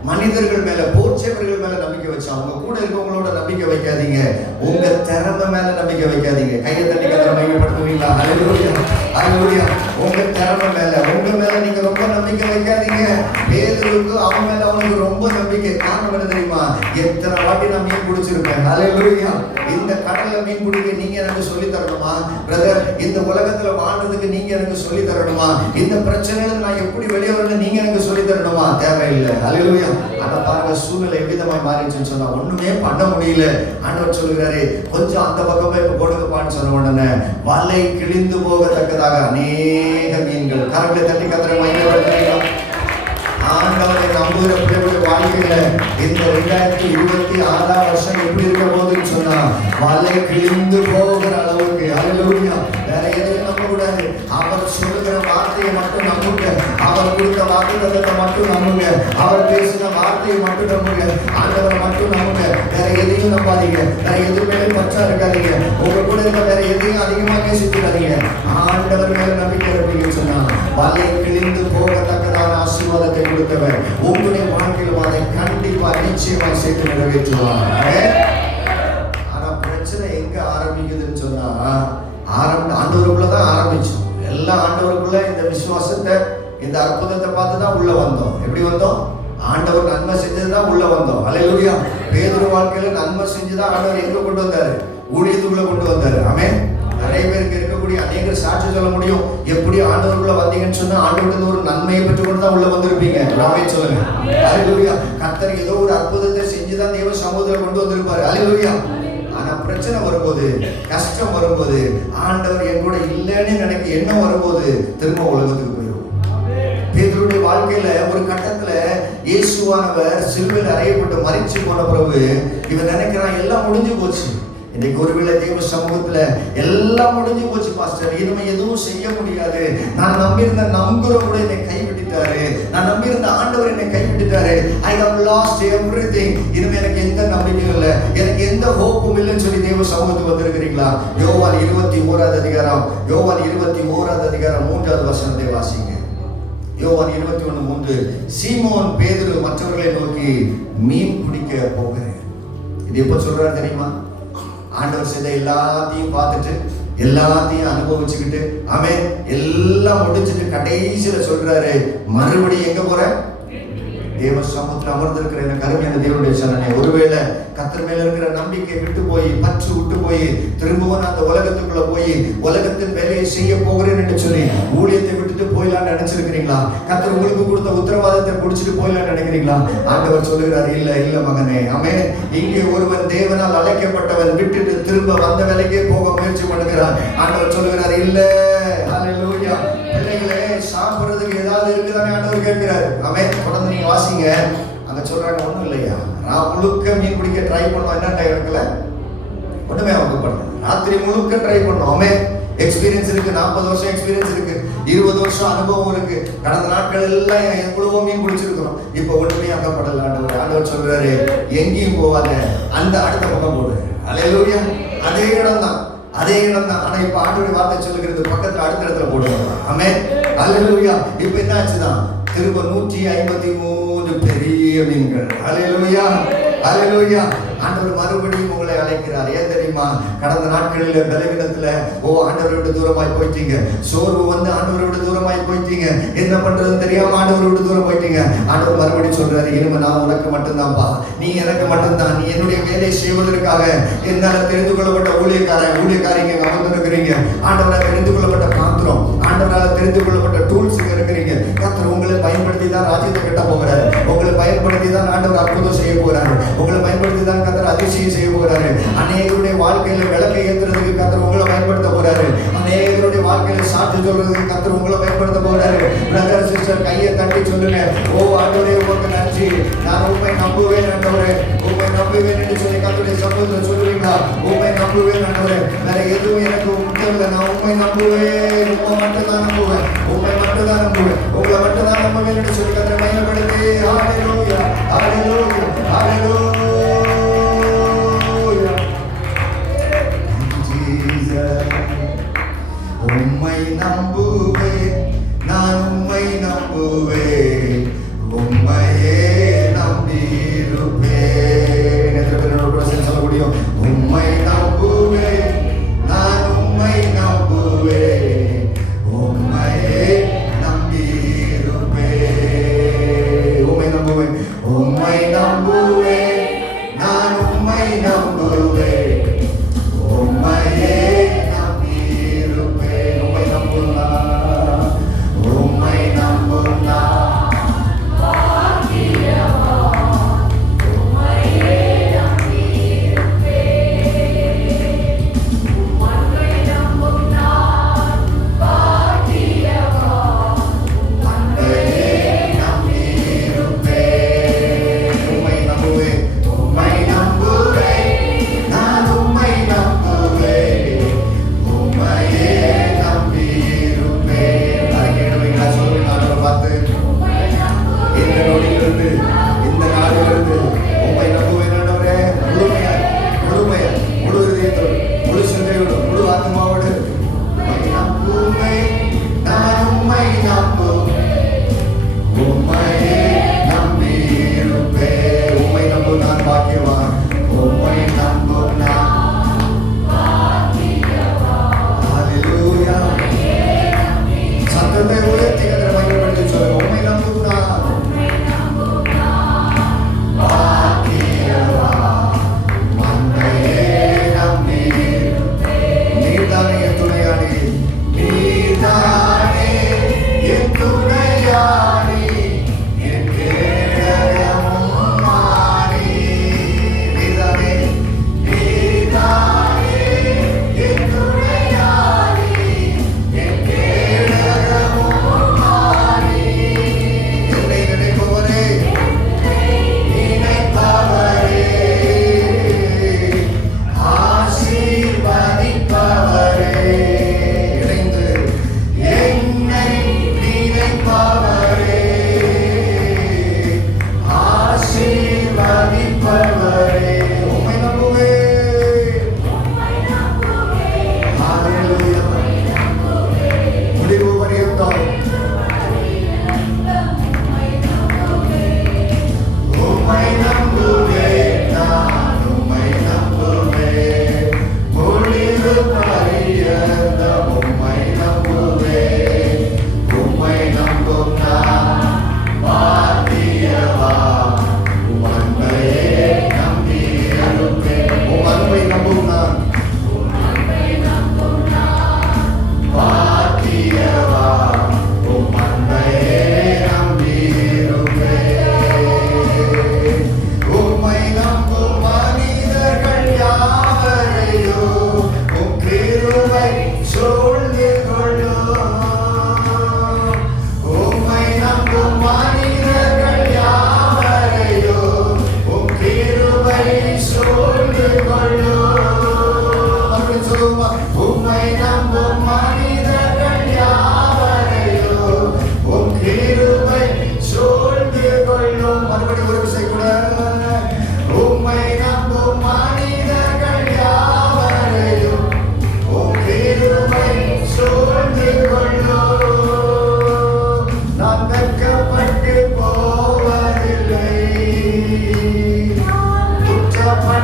மனிதர்கள் மேல, போர்ச்சேவர்கள் மேல நம்பிக்கை வச்சான். அவங்க கூட இருக்கவங்களோட நம்பிக்கை வைக்காதீங்க, உங்க திறமை மேல நம்பிக்கை வைக்காதீங்க. கையை தட்டி கத்தரை மகிமைப்படுத்துவீங்களா? ஹல்லேலூயா, ஹல்லேலூயா. உங்க திறமை மேல, உங்க மேல நீங்க ரொம்ப நம்பிக்கை வைக்காதீங்க. பேதுருக்கு அவன் மேல அவனுக்கு ரொம்ப நம்பிக்கை. காரணம் என்ன தெரியுமா? எத்தனை வாட்டி நான் மீன் பிடிச்சிருப்பேன். ஹல்லேலூயா. இந்த கடல்ல மீன் பிடிக்க நீங்க எனக்கு சொல்லி தரணுமா? பிரதர், இந்த உலகத்துல வாழ்றதுக்கு நீங்க எனக்கு சொல்லி தரணுமா? இந்த பிரச்சனையில நான் எப்படி வெளியே வரணும் நீங்க எனக்கு சொல்லி தரணுமா? தேவையில்லை. ஹல்லேலூயா. ஆனா பாருங்க, சூழ்நிலை எவ்விதமாய் மாறிச்சுன்னு சொன்னா ஒண்ணுமே பண்ண முடியல. ஆண்டவர் சொல்லுகிறாரு, கொஞ்சம் அந்த பக்கமே இப்ப கொடுக்கப்பான்னு சொன்ன உடனே வலை கிழிந்து போகத்தக்கதாக அநேக மீன்கள். கரங்களை தட்டி கத்தரை மகிமைப்படுத்துவீங்களா? ஆண்டவரை நம்புகிற பிள்ளைகளுடைய வாழ்க்கையில இந்த 2026 வருஷம் எப்படி இருக்க போதுன்னு சொன்னா, வலை கிழிந்து போகிற அளவுக்கு. ஹல்லேலூயா. வேற எதையும் நம்ப கூடாது. அவர் சொல்லுகிற வார்த்தையை மட்டும் நம்புங்க. அவர் கொடுத்த வாக்குத்தத்தத்தை மட்டும் நம்புங்க. அவர் பேசின வார்த்தையை மட்டும் நம்புங்க. ஆண்டவரை மட்டும் நம்புங்க. வேற எதையும் நம்பாதீங்க. வேற எது மேலே பற்றா இருக்காதீங்க. உங்க கூட இருக்க வேற எதையும் அதிகமா நேசிக்காதீங்க. ஆண்டவர் மேல நம்பிக்கை இருப்பீங்கன்னு சொன்னா, வலை கிழிந்து போகத்தக்கதான ஆசீர்வாதத்தை கொடுத்தவர் உங்களுடைய வாழ்க்கையில் அதை கண்டிப்பா நிச்சயமாக சேர்த்து நிறைவேற்றுவார். ஆனா பிரச்சனை எங்க ஆரம்பிக்குதுன்னு சொன்னா, ஆண்டவருக்குள்ளதான் ஆரம்பிச்சோம். எல்லாம் ஆண்டவருக்குள்ள இந்த விசுவாசத்தை, இந்த அற்புதத்தை பார்த்துதான் உள்ள வந்தோம். எப்படி வந்தோம்? ஆண்டவர் நன்மை செஞ்சதுதான் உள்ள வந்தோம். ஹல்லேலூயா. பேதுரு வாழ்க்கையில நன்மை செஞ்சுதான் ஆண்டவர் எங்க கொண்டு வந்தாரு? ஊழியத்துக்குள்ள கொண்டு வந்தாரு. ஆமென். நிறைய பேருக்கு இருக்கக்கூடிய அநேக சாட்சி சொல்ல முடியும். எப்படி ஆண்டவருக்குள்ள வந்தீங்கன்னு சொன்னா, ஆண்டவர்கிட்ட ஒரு நன்மையை பெற்றுக்கொண்டு தான் உள்ள வந்திருப்பீங்க. ஆமென் சொல்லுங்க. ஹல்லேலூயா. கர்த்தர் ஏதோ ஒரு அற்புதத்தை செஞ்சுதான் தேவ சமூகத்துல கொண்டு வந்திருப்பாரு. ஹல்லேலூயா. ஆனா பிரச்சனை வரும்போது, கஷ்டம் வரும்போது, ஆண்டவர் என் கூட இல்லைன்னு நினைக்க எண்ணம் வரும்போது திரும்ப உலகத்துக்கு போயிடும். பேதுருடைய வாழ்க்கையில ஒரு கட்டத்துல இயேசுவானவர் சிலுவையில் அறையப்பட்டு மரிச்சு போன பிறகு இவன் நினைக்கிறான் எல்லாம் முடிஞ்சு போச்சு. இன்னைக்கு ஒருவேளை தேவ சமூகத்துல எல்லாம் முடிஞ்சு போச்சு பாஸ்டர், இனிமே எதுவும் செய்ய முடியாது, நான் நம்பியிருந்த நம்புற கூட என்னை கைவிட்டுட்டாரு, நான் நம்பியிருந்த ஆண்டவர் என்னை கைவிட்டுட்டாரு, ஐ ஹவ் லாஸ்ட் எவ்ரிதிங், இனிமே எனக்கு எந்த நம்பிக்கையும் இல்லை, எனக்கு எந்த ஹோப்பும் இல்லைன்னு சொல்லி தேவ சமூகத்துக்கு வந்திருக்கிறீங்களா? யோவான் 21வது அதிகாரம், யோவான் 21வது அதிகாரம் 3வது வசனத்தை வாசிங்க. யோவான் 21:3. சீமோன் பேதுரு மற்றவர்களை நோக்கி, மீன் பிடிக்க போகிறேன். இது எப்ப சொல்றாரு தெரியுமா? ஆண்டவர் செய்த எல்லாத்தையும் பார்த்துட்டு, எல்லாத்தையும் அனுபவிச்சுக்கிட்டு, ஆமென், எல்லாம் முடிச்சுட்டு கடைசியில சொல்றாரு, மறுபடியும் எங்க போற? தேவ சமூகத்தில் அமர்ந்திருக்கிற எனக்கு அருமையான தேவனுடைய சனனே, ஒருவேளை கர்த்தர் மேல இருக்கிற நம்பிக்கை விட்டு போய், பற்று விட்டு போய், திரும்பவும் அந்த உலகத்துக்குள்ள போய் உலகத்தின் வேலையை செய்ய போகிறேன் என்று சொல்லி ஊழியத்தை விட்டுட்டு போயிடலான்னு நினைச்சிருக்கிறீங்களா? கர்த்தர் உங்களுக்கு கொடுத்த உத்தரவாதத்தை முடிச்சுட்டு போயிடலான்னு நினைக்கிறீங்களா? ஆண்டவர் சொல்லுகிறார், இல்ல இல்ல மகனே, ஆமென். இங்கே ஒருவன் தேவனால் அழைக்கப்பட்டவன் விட்டுட்டு திரும்ப வந்த வேலைக்கே போக முயற்சி பண்ணுகிறான். ஆண்டவர் சொல்லுகிறார், இல்ல. ஹல்லேலூயா. பிள்ளைகளே, சாப்பிடுறதுக்கு ஏதாவது இருக்குதானே ஆண்டவர் கேட்கிறார். ஆமென். தொடர்ந்து நீங்க வாசிங்க. அங்க சொல்றாங்க, ஒண்ணும் இல்லையா, நான் முழுக்க மீன் பிடிக்க ட்ரை பண்ணோம், என்ன டைம் எடுக்கல, ஒண்ணுமே அவங்க பண்ணல. ராத்திரி முழுக்க ட்ரை பண்ணோம். எக்ஸ்பீரியன்ஸ் இருக்கு, 40 வருஷம் எக்ஸ்பீரியன்ஸ் இருக்கு, 20 வருஷம் அனுபவம் இருக்கு. கடந்த நாட்கள் எல்லாம் எவ்வளவோ மீன் பிடிச்சிருக்கிறோம். இப்ப ஒண்ணுமே அகப்படல. ஆண்டவர் சொல்றாரு, எங்கேயும் போவாத, அந்த அடுத்த பக்கம் போடு. அல்லேலூயா. அதே இடம் தான், அதே இடம் தான். ஆனா இப்ப ஆண்டவருடைய வார்த்தை சொல்லுகிறது, பக்கத்துல அடுத்த இடத்துல போடுவாங்க. ஆமென். அல்லேலூயா. இப்ப என்ன ஆச்சுதான், திரும்ப 153 பெரிய மீன்கள். அல்லேலூயா, அல்லேலூயா. ஆண்டவர் மறுபடியும் உங்களை அழைக்கிறார். ஏன் தெரியுமா? கடந்த நாட்களில் பலவீனத்துல ஆண்டவரை விட்டு தூரமாய் போயிட்டீங்க. சோர்வு வந்து ஆண்டவரை விட்டு தூரமாய் போயிட்டீங்க. என்ன பண்றதுன்னு தெரியாம ஆண்டவரை விட்டு தூரம் போயிட்டீங்க. ஆண்டவர் மறுபடியும் சொல்றாரு, இனிமே நான் உனக்கு மட்டும்தான்ப்பா, நீ எனக்கு மட்டும்தான். நீ என்னுடைய வேலையை செய்வதற்காக என்னால தெரிந்து கொள்ளப்பட்ட ஊழியக்காரிங்க அமர்ந்திருக்கிறீங்க. ஆண்டவரால் தெரிந்து கொள்ளப்பட்ட பாத்திரம், ஆண்டவரால் தெரிந்து கொள்ளப்பட்ட டூல்ஸ் இருக்கிறீங்க. கர்த்தர் உங்களை பயன்படுத்தி தான் ராஜ்யத்தை கட்ட போகிறாரு. உங்களை பயன்படுத்தி தான் ஆண்டவர் அற்புதம் செய்ய போகிறாரு. உங்களை பயன்படுத்தி தான் கர்த்தர் அதிசயம் செய்ய போறாரு. அநேகருடைய வாழ்க்கையில விளக்கை ஏத்துறதுக்கு கர்த்தர் உங்களை பயன்படுத்த போறாரு. அநேகருடைய வாழ்க்கையில சாட்சி சொல்றதுக்கு கர்த்தர் உங்களை பயன்படுத்த போறாரு. பிரதர் சிஸ்டர், கையை தட்டி சொல்லுங்க, ஆண்டவரே உமக்கு நன்றி, நான் உண்மை நம்புவேன் ஆண்டவரே, உண்மை நம்புவேன் என்று சொல்லி கர்த்தருடைய சமூகத்தில் சொல்லுவீங்களா? உண்மை நம்புவேன் ஆண்டவரே, வேற எதுவும் எனக்கு முக்கியமில்லை, நான் உண்மை நம்புவேன், உண்மை மட்டும் தான் நம்புவேன், உண்மை மட்டும் தான் நம்புவேன், உங்களை மட்டும் தான் நம்புவேன் என்று சொல்லி கர்த்தரை மகிமைப்படுத்தி, ஹல்லேலூயா, ஹல்லேலூயா, ஹல்லேலூயா. உம்மை நம்புவேன், நான் உம்மை நம்புவேன், உம்மையே நம்பியிருப்பேன். எத்தனை பேர் சொல்ல முடியும்? உம்மை நம்புவேன், நான் உம்மை நம்புவேன், உம்மையே நம்பியிருப்பேன். உம்மை நம்புவேன், உம்மை நம்புவேன்,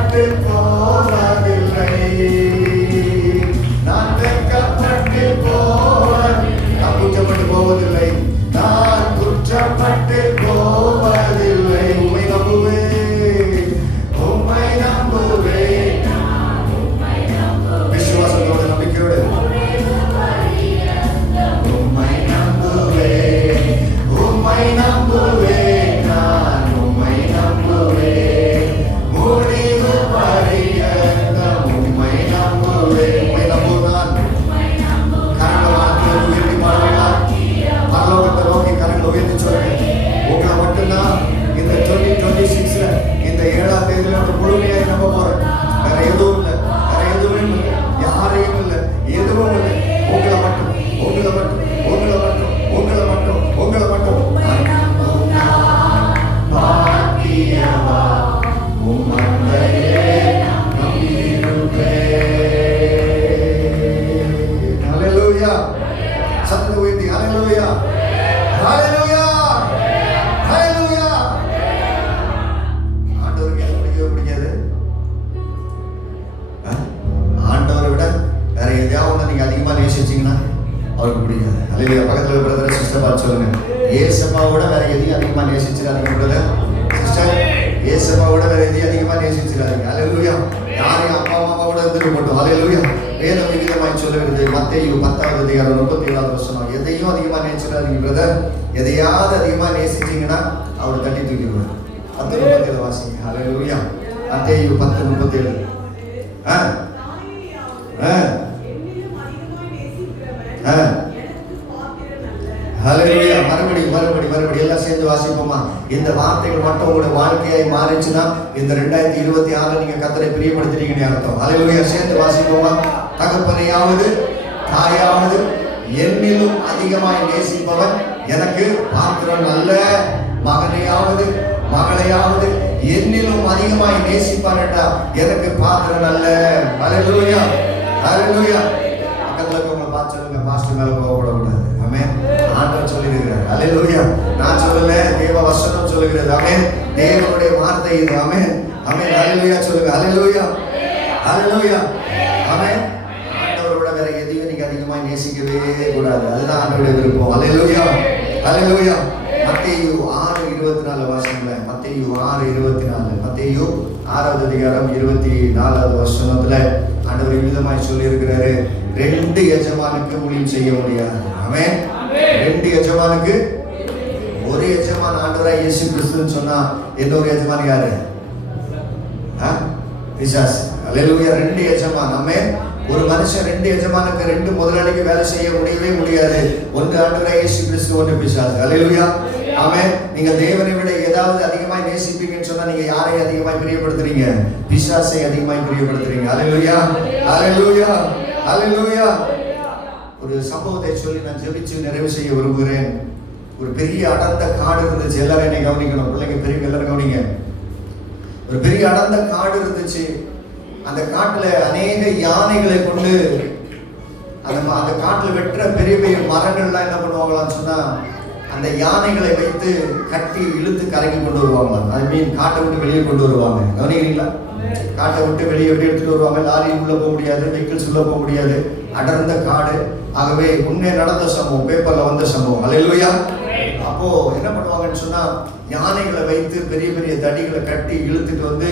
வெட்கப்பட்டு போவதில்லை, நான் வெட்கப்பட்டு நான் குற்றப்பட்டு போவதில்லை, நான் குற்றப்பட்டு போவதில்லை. உம்மை நம்புவேன், உம்மை நம்புவேன். விசுவாசத்தோட நம்பிக்கையோடு உம்மை நம்புவேன், உம்மை நம்புவேன், நான் உம்மை நம்புவேன், முடிவு பரியந்தம் உம்மை நம்புவேன். உம்மை நம்புவான். கரங்களை வானத்தில் உயர்த்தி பாடுவான். பரலோகத்தை நோக்கி கரங்களை உயர்த்தி சொல்லுங்க. உங்களை மட்டும்தான் இந்த 2026 இந்த 7ஆம் தேதியில முழுமையாக நம்ப போறேன். வேற எதுவும் இல்லை, வேற எதுவும் இல்லை, யாரையும் இல்லை, எதுவும் இல்லை. உங்களை மட்டும், உங்களை மட்டும், உங்களை மட்டும், உங்களை மட்டும், உங்களை மட்டும். பாக்கியவா உம்மையே நம்பியிருப்பேன். ஹல்லேலூயா. சத்தத்தை உயர்த்தி ஹல்லேலூயா, ஹல்லேலூயா, ஹல்லேலூயா. ஆண்டவருக்கு எது பிடிக்கவே பிடிக்காது? ஆண்டவரை விட வேற எதையாவது ஒன்று நீங்க அதிகமா நேசிச்சீங்கன்னா அவருக்கு பிடிக்காது. ஹல்லேலூயா. பக்கத்துல பிரதர் சிஸ்டர் பார்த்து சொல்லுங்க, ஏசப்பாவோட வேற எதையும் அதிகமா நேசிச்சிடாதீங்க பிரதர் சிஸ்டர். ஏசப்பாவோட வேற எதையும் அதிகமா நேசிச்சிடாதீங்க. ஹல்லேலூயா. யாரையும் அப்பா அம்மாவோட இருந்துட்டு போட்டோம். ஹல்லேலூயா. வேதம் விகிதமாய் சொல்லுகிறது மத்தேயு 10ஆம் அதிகாரம் 37ஆவது வசனம், எதையும் அதிகமா நேசிச்சிடாதீங்க பிரதர். எதையாவது அதிகமா நேசிச்சீங்கன்னா அவரை தட்டி தூக்கிடுவார். 10:37 வாசிங்க. ஹல்லேலூயா. மத்தேயு 10:37. ஹல்லேலூயா. மறுபடி எல்லாம் சேர்ந்து வாசிப்போமா? இந்த வார்த்தைகள் மட்டும் உங்களுடைய வாழ்க்கையாய் மாறிச்சுன்னா இந்த 2026 நீங்க கர்த்தரை பிரியப்படுத்துறீங்கன்னு அர்த்தம். ஹல்லேலூயா. சேர்ந்து வாசிப்போமா? தகப்பனையாவது தாயாவது என்னிலும் அதிகமாய் நேசிப்பவன் எனக்கு பாத்திரம் அல்ல, மகனையாவது மகளையாவது என்னிலும் அதிகமாய் நேசிப்பான் என்றால் எனக்கு பாத்திரம் அல்ல. ஹல்லேலூயா, ஹல்லேலூயா. பக்கத்துல உங்களை பார்த்து சொல்லுங்க, பாஸ்டர் மேல கோவப்படக்கூடாது. ஆமென். ஆண்டவர் சொல்லியிருக்கிறார். ஹல்லேலூயா. நான் சொல்லல, தேவ வசனம் சொல்லுகிறது. ஆமென். தேவனுடைய வார்த்தை இது. ஆமென், ஆமென். ஹல்லேலூயா சொல்லுங்க. ஹல்லேலூயா, ஹல்லேலூயா. ஆமென். ஆண்டவரோட வேற எதையும் நீங்க அதிகமாக நேசிக்கவே கூடாது. அதுதான் ஆண்டவருடைய விருப்பம். ஹல்லேலூயா, ஹல்லேலூயா. மத்தேயு 6:24 வாசிங்களே. மத்தேயு 6:24. மத்தேயு 6ஆவது அதிகாரம் 24வது வசனத்துல ஆண்டவர் விதமாய் சொல்லி இருக்கிறாரு, 2 எஜமானுக்கு ஊழியம் செய்ய முடியாது. ஆமென். 2 எஜமானுக்கு ஒரு எஜமான் ஆண்டவராய் இயேசு கிறிஸ்துன்னு சொன்னா இன்னொரு எஜமான் யாரு? பிசாசு. ஹல்லேலூயா. 2 எஜமான். ஆமென். ஒரு மனுஷன் 2 எஜமானுக்கு 2 முதலாளிக்கு வேலை செய்ய முடியவே முடியாது. ஒன்று ஆண்டவராய் இயேசு கிறிஸ்து, ஒன்று பிசாசு. ஹல்லேலூயா. ஆமென். நீங்க தேவனை விட ஏதாவது அதிகமாய் நேசிப்பீங்கன்னு சொன்னா நீங்க யாரை அதிகமாய் பிரியப்படுத்துறீங்க? பிசாசை அதிகமாய் பிரியப்படுத்துறீங்க. ஹல்லேலூயா, ஹல்லேலூயா, ஹல்லேலூயா. ஒரு சம்பவத்தை சொல்லி நான் ஜெபிச்சு நிறைவு செய்ய விரும்புகிறேன். ஒரு பெரிய அடர்ந்த காடு இருந்துச்சு. எல்லாரும் என்னை கவனிக்கணும், பிள்ளைங்க பெரியவங்க எல்லாரும் கவனிங்க. ஒரு பெரிய அடர்ந்த காடு இருந்துச்சு. அந்த காட்டுல அநேக யானைகளை கொண்டு அந்த காட்டுல வெட்டுற பெரிய பெரிய மரங்கள்லாம் என்ன பண்ணுவாங்களான்னு சொன்னா அந்த யானைகளை வைத்து கட்டி இழுத்து கரைக்கு கொண்டு வருவாங்களாம். அது மீன் காட்டை விட்டு வெளியே கொண்டு வருவாங்க. கவனிக்கிறீங்களா? காட்டை விட்டு வெளியே விட்டு எடுத்துட்டு வருவாங்க. லாரி உள்ள போக முடியாது, வெஹிக்கிள்ஸ் உள்ள போக முடியாது. அடர்ந்த காடு. ஆகவே உண்மை நடந்த சம்பவம், பேப்பர்ல வந்த சம்பவம். ஹல்லேலூயா. அப்போ என்ன பண்ணுவாங்கன்னு சொன்னா யானைகளை வைத்து பெரிய பெரிய தடிகளை கட்டி இழுத்துட்டு வந்து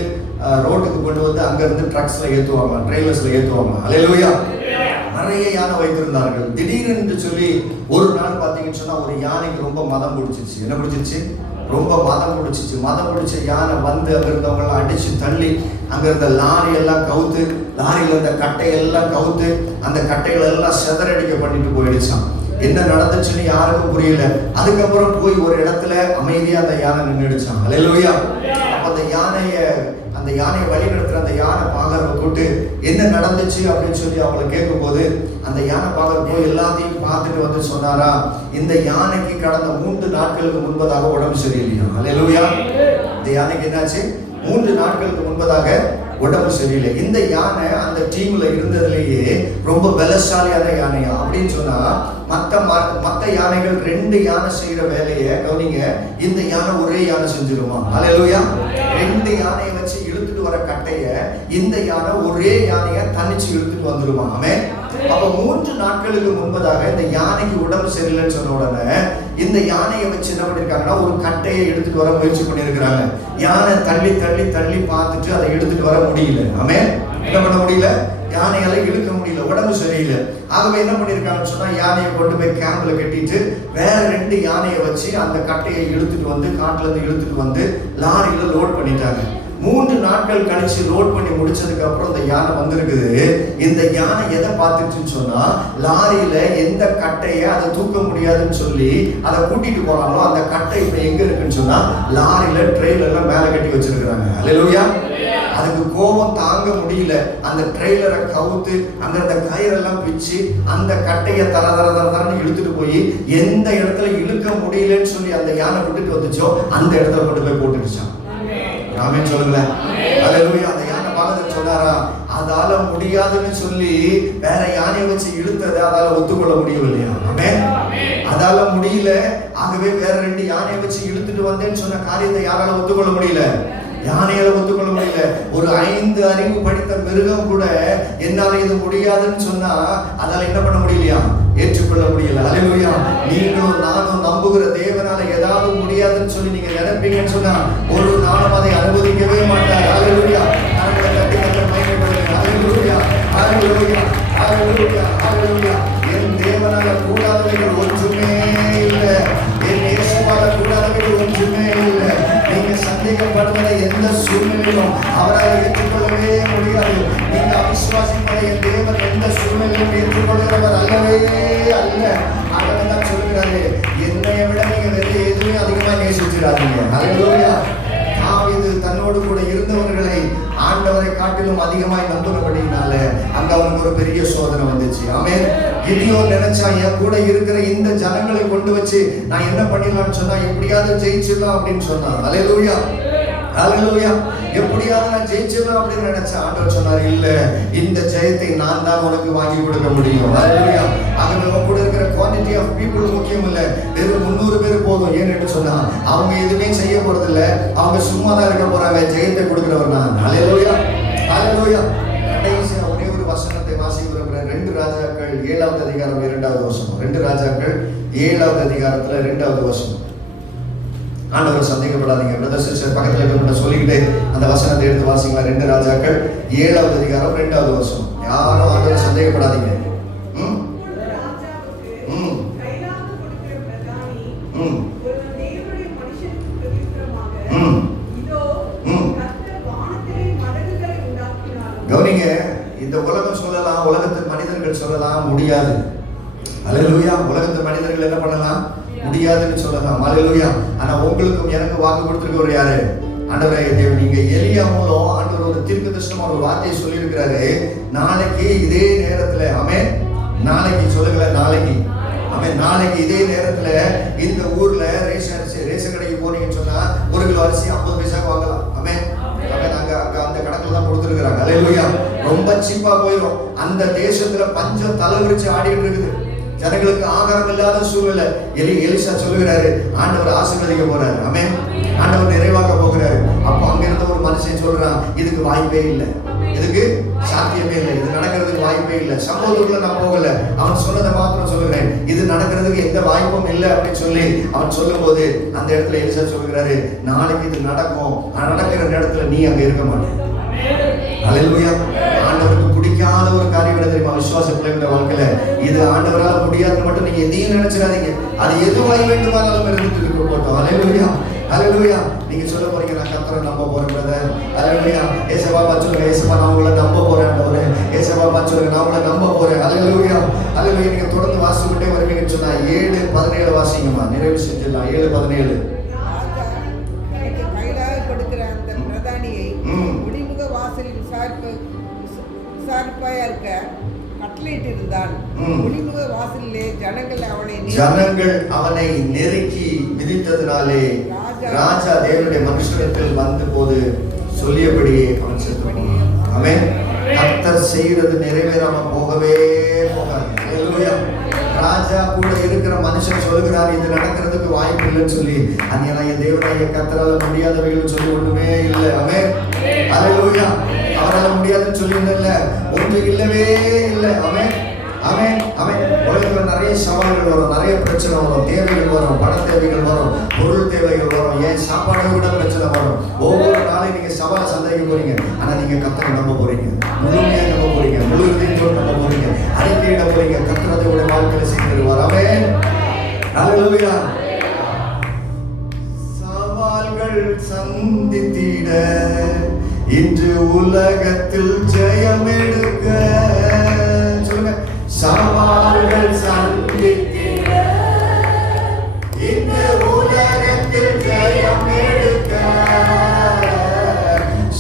ரோட்டுக்கு கொண்டு வந்து அங்க இருந்து ட்ரக்ஸ்ல ஏத்துவாங்க, ட்ரெய்லர்ஸ்ல ஏத்துவாங்க. ஹல்லேலூயா. நிறைய யானை வைத்திருந்தார்கள். திடீரென்று சொல்லி ஒரு நாள் பாத்தீங்கன்னு சொன்னா ஒரு யானைக்கு ரொம்ப மதம் பிடிச்சிருச்சு. என்ன பிடிச்சிருச்சு? ரொம்ப மதம் பிடிச்சிச்சு. மதம் பிடிச்ச யானை வந்து அங்க இருந்தவங்கெல்லாம் அடிச்சு தள்ளி அங்க இருந்த லாரி எல்லாம் கவுத்து, லாரியில இருந்த கட்டையெல்லாம் கவுத்து அந்த கட்டைகள் எல்லாம் செதறடிக்க பண்ணிட்டு போயிடுச்சான். என்ன நடந்துச்சுன்னு யாருக்கும் புரியல. அதுக்கப்புறம் போய் ஒரு இடத்துல அமைதியா அந்த யானை நின்றுடுச்சான். ஹல்லேலூயா. அந்த யானையை வழி நடத்துற அந்த யானை பாகரை கூட்டு என்ன நடந்துச்சு அப்படின்னு சொல்லி அவங்களை கேட்கும் போது அந்த யானை பாகர் போய் எல்லாத்தையும் பார்த்துட்டு வந்து சொன்னாரா, இந்த யானைக்கு கடந்த 3 நாட்களுக்கு முன்பதாக உடம்பு சரியில்லையா. ஹல்லேலூயா. இந்த யானைக்கு என்னாச்சு? 3 நாட்களுக்கு முன்பதாக உடம்பு சரியில்லை. இந்த யானை அந்த டீம்ல இருந்ததுலேயே ரொம்ப பலசாலியான யானையா அப்படின்னு சொன்னா மற்ற யானைகள் 2 யானை செய்யற வேலையை கவனிங்க, இந்த யானை ஒரே யானை செஞ்சிருமா. ஹல்லேலூயா. 2 யானையை வச்சு இழுத்துட்டு வர கட்டைய இந்த யானை ஒரே யானையா தனிச்சு இழுத்துட்டு வந்துருமா. ஆமென். அப்ப 3 நாட்களுக்கு முன்பதாக இந்த யானைக்கு உடம்பு சரியில்லைன்னு சொன்ன உடனே இந்த யானையை வச்சு என்ன பண்ணிருக்காங்கன்னா ஒரு கட்டையை எடுத்துட்டு வர முயற்சி பண்ணிருக்கிறாங்க. யானை தள்ளி தள்ளி தள்ளி பார்த்துட்டு அதை எடுத்துட்டு வர முடியல. ஆமென். என்ன பண்ண முடியல? யானையால இழுக்க முடியல, உடம்பு சரியில்லை. ஆகவே என்ன பண்ணிருக்காங்கன்னு சொன்னா யானையை கொண்டு போய் கேம்ப்ல கட்டிட்டு வேற 2 யானையை வச்சு அந்த கட்டையை இழுத்துட்டு வந்து காட்டுல இருந்து இழுத்துட்டு வந்து லாரியில லோட் பண்ணிட்டாங்க. 3 நாட்கள் கழிச்சு லோட் பண்ணி முடிச்சதுக்கு அப்புறம் இந்த யானை வந்திருக்குது. இந்த யானை எதை பார்த்துச்சுன்னு சொன்னா லாரியில எந்த கட்டையை அதை தூக்க முடியாதுன்னு சொல்லி அதை கூட்டிட்டு போறாங்களோ அந்த கட்டை இப்ப எங்க இருக்குன்னு சொன்னா லாரியில ட்ரெயிலர்ல மேல கட்டி வச்சிருக்கிறாங்க. அல்லேலூயா. அதுக்கு கோபம் தாங்க முடியல. அந்த ட்ரெய்லரை கவுத்து அங்க அந்த கயிறெல்லாம் பிச்சு அந்த கட்டையை தர தர தரன்னு இழுத்துட்டு போய் எந்த இடத்துல இழுக்க முடியலன்னு சொல்லி அந்த யானை விட்டுட்டு வந்துச்சோ அந்த இடத்துல கொண்டு போய் போட்டுடுச்சான். ஆமென் சொல்லுங்களேன். அல்லேலூயா. அந்த யானை பார்த்துட்டு சொன்னாரா, அதால முடியாதுன்னு சொல்லி வேற யானையை வச்சு இழுத்ததை அதால ஒத்துக்கொள்ள முடியவில்லையா. ஆமென். அதால முடியல. ஆகவே வேற 2 யானையை வச்சு இழுத்துட்டு வந்தேன்னு சொன்ன காரியத்தை யாரால ஒத்துக்கொள்ள முடியல? யானையால ஒத்துக்கொள்ள முடியல. ஒரு 5 அறிவு படித்த மிருகம் கூட என்னால இது முடியாதுன்னு சொன்னா அதால என்ன பண்ண முடியலையா? ஏற்றுக்கொள்ள முடியல. அல்லேலூயா. நீங்களும் நானும் நம்புகிற தேவனால ஏதாவது முடியாதுன்னு சொல்லி நீங்க நினைப்பீங்கன்னு சொன்னா ஒரு நாளும் அதை அனுமதிக்கவே மாட்டார். அல்லேலூயா. நாம தட்டி தட்டி மகிமைப்படுங்க. அல்லேலூயா. அல்லேலூயா. அல்லேலூயா. அல்லேலூயா. என் தேவனால கூடாதவைகள் ஒன்றுமே இல்லை. என் இயேசுவால கூடாதவைகள் ஒன்றுமே இல்லை. நீங்க சந்தேகப்படுவதை எந்த சூழ்நிலையிலும் அவரால் ஏற்றுக்கொள்ளவே முடியாது. நீங்க அவிசுவாசிப்பதை என் தேவன் எந்த சூழ்நிலையிலும் ஏற்றுக்கொள்கிறவர் அல்லவே அல்ல. அதனாலதான் சொல்லுகிறாரு, என்னைய விட நீங்க வேற எதுவுமே அதிகமா நேசிச்சிடாதீங்க. அல்லேலூயா. தாவீது தன்னோடு கூட இருந்தவர்களை ஆண்டவரை காட்டிலும் அதிகமாய் நம்புறபடினால அங்க அவனுக்கு ஒரு பெரிய சோதனை வந்துச்சு. ஆமென். கிதியோன் நினைச்சா என் கூட இருக்கிற இந்த ஜனங்களை கொண்டு வச்சு நான் என்ன பண்ணிடலாம்னு சொன்னா எப்படியாவது ஜெயிச்சிடலாம் அப்படின்னு சொன்னான். அல்லேலூயா. அல்லேலூயா. எப்படியாவது நான் ஜெயிச்சிடலாம் அப்படின்னு நினைச்சேன். ஆண்டவர் சொன்னார், இல்ல, இந்த ஜெயத்தை நான் தான் உனக்கு வாங்கி கொடுக்க முடியும். அல்லேலூயா. அங்க நம்ம கூட இருக்கிற குவாண்டிட்டி ஆஃப் பீப்புள் முக்கியம் இல்ல, வெறும் 300 பேர் போதும். ஏன்னு சொன்னா அவங்க எதுவுமே செய்ய போறது இல்ல, அவங்க சும்மா தான் இருக்க போறாங்க. ஜெயத்தை கொடுக்கிறவர் நான். அல்லேலூயா. அல்லேலூயா. கடைசியா ஒரே ஒரு வசனத்தை வாசிக்க விரும்புகிறேன். 2 ராஜாக்கள் 7வது அதிகாரம் 2வது வசனம். 2 ராஜாக்கள் 7வது அதிகாரத்துல 2வது வசனம். ஆண்டவர் சந்தேகப்படாதீங்க. பிரதர் சிஸ்டர் பக்கத்துல இருக்க சொல்லிக்கிட்டே அந்த வசனத்தை எடுத்து வாசிங்களா. 2 ராஜாக்கள் 7வது அதிகாரம் 2வது வசனம். யாரும் ஆண்டவர் சந்தேகப்படாதீங்க. கவனிங்க, இந்த உலகம் சொல்லலாம், உலகத்து மனிதர்கள் சொல்லலாம் முடியாது. அல்லேலூயா. உலகத்து மனிதர்கள் என்ன பண்ணலாம்? முடியாதுன்னு சொல்லலாம். அல்லேலூயா. ஆனா உங்களுக்கும் எனக்கு வாக்கு கொடுத்திருக்கவர் யாரு? ஆண்டவராகிய தேவன். நீங்க எலியா மூலம் ஆண்டவர் ஒரு தீர்க்கதரிசனமான ஒரு வார்த்தையை சொல்லி இருக்கிறாரு. நாளைக்கு இதே நேரத்துல, ஆமென், நாளைக்கு சொல்லுங்கள, நாளைக்கு, ஆமென், நாளைக்கு இதே நேரத்துல இந்த ஊர்ல ரேஷன் கடைக்கு போனீங்கன்னு சொன்னா 1 கிலோ அரிசி 50 பைசாக்கு வாங்கலாம். ஆமென். அந்த கணக்குல தான் கொடுத்துருக்காங்க. அல்லேலூயா. ரொம்ப சீப்பா போயிடும். அந்த தேசத்துல பஞ்சம் தலைவிரிச்சு ஆடிட்டு இருக்குது. ஜனங்களுக்கு ஆகாரம் இல்லாத சூழ்நிலை. எலிசா சொல்லுகிறாரு, ஆண்டவர் ஆசீர்வதிக்க போறாரு. ஆமென். ஆண்டவர் நிறைவாக்க போகிறாரு. அப்போ அங்க இருந்த ஒரு மனுஷன் சொல்றான், இதுக்கு வாய்ப்பே இல்லை, இதுக்கு சாத்தியமே இல்லை, இது நடக்கிறதுக்கு வாய்ப்பே இல்லை. சம்பவத்துக்குள்ள நான் போகல, அவன் சொன்னதை மாத்திரம் சொல்லுகிறேன். இது நடக்கிறதுக்கு எந்த வாய்ப்பும் இல்லை அப்படின்னு சொல்லி அவன் சொல்லும் போது அந்த இடத்துல எலிசா சொல்லுகிறாரு, நாளைக்கு இது நடக்கும், நடக்கிற இடத்துல நீ அங்க இருக்க மாட்டேன். அல்லேலூயா. ஆண்டவருக்கு பிடிக்காத ஒரு காரியம் என்ன தெரியுமா? விசுவாச பிள்ளைங்க வாழ்க்கையில இது ஆண்டவரால் முடியாதுன்னு மட்டும் நீங்க எதையும் நினைச்சிடாதீங்க. அது எதுவாய் வேண்டுமானாலும் இருந்துட்டு போட்டோம். அல்லேலூயா. அல்லேலூயா. நீங்க சொல்ல போறீங்க, நான் கர்த்தரை நம்ப போறேன் பிரதர். அல்லேலூயா. ஏசப்பா சொல்லுங்க, ஏசப்பா நான் உங்களை நம்ப போறேன். ஏசப்பா சொல்லுங்க, நான் உங்களை நம்ப போறேன். அல்லேலூயா. அல்லேலூயா. நீங்க தொடர்ந்து வாசிக்கிட்டே வருவீங்கன்னு சொன்னா 7:17 வாசிங்கம்மா. நிறைவு செஞ்சிடலாம். 7:17. ஜனங்கள் அவனை நெருக்கி மிதித்ததினாலே ராஜா தேவனுடைய மனுஷனிடத்தில் வந்த போது சொல்லியபடியே அவன் செத்து போனான். ஆமென். கர்த்தர் செய்கிறது நிறைவேறாம போகவே போகாது. அல்லேலூயா. ராஜா கூட இருக்கிற மனுஷன் சொல்லுகிறார், இது நடக்கிறதுக்கு வாய்ப்பு இல்லைன்னு சொல்லி. அன்னைய தேவனாய கர்த்தரால முடியாதவைகள் சொல்லி ஒண்ணுமே இல்லை. ஆமென். அல்லேலூயா. அவரால் முடியாதுன்னு சொல்லியிருந்தேன்ல, ஒன்று இல்லவே இல்லை. ஆமென் ஆமென் ஆமென். உலகத்தில் நிறைய சவால்கள் வரும், நிறைய பிரச்சனை வரும், தேவைகள் வரும், பண தேவைகள் வரும், பொருள் தேவைகள் வரும், ஏன் சாப்பாடை விட பிரச்சனை வரும். ஒவ்வொரு நாளையும் நீங்க சவாலை சந்திக்க போறீங்க. ஆனா நீங்க கர்த்தரை நம்ப போறீங்க, முழுமையா நம்ப போறீங்க, முழு இதயத்தோடு நம்ப போறீங்க, அறிக்கையிட போறீங்க. கர்த்தர் அதை உடைய வாழ்க்கையில செய்திருவார். ஆமென் அல்லேலூயா. சவால்கள் சந்தித்திட இன்று உலகத்தில் ஜெயம் எடுக்க. சொல்லுங்க, சவால்கள் சந்தித்திட இன்று உலகத்தில் ஜெயம் எடுக்க.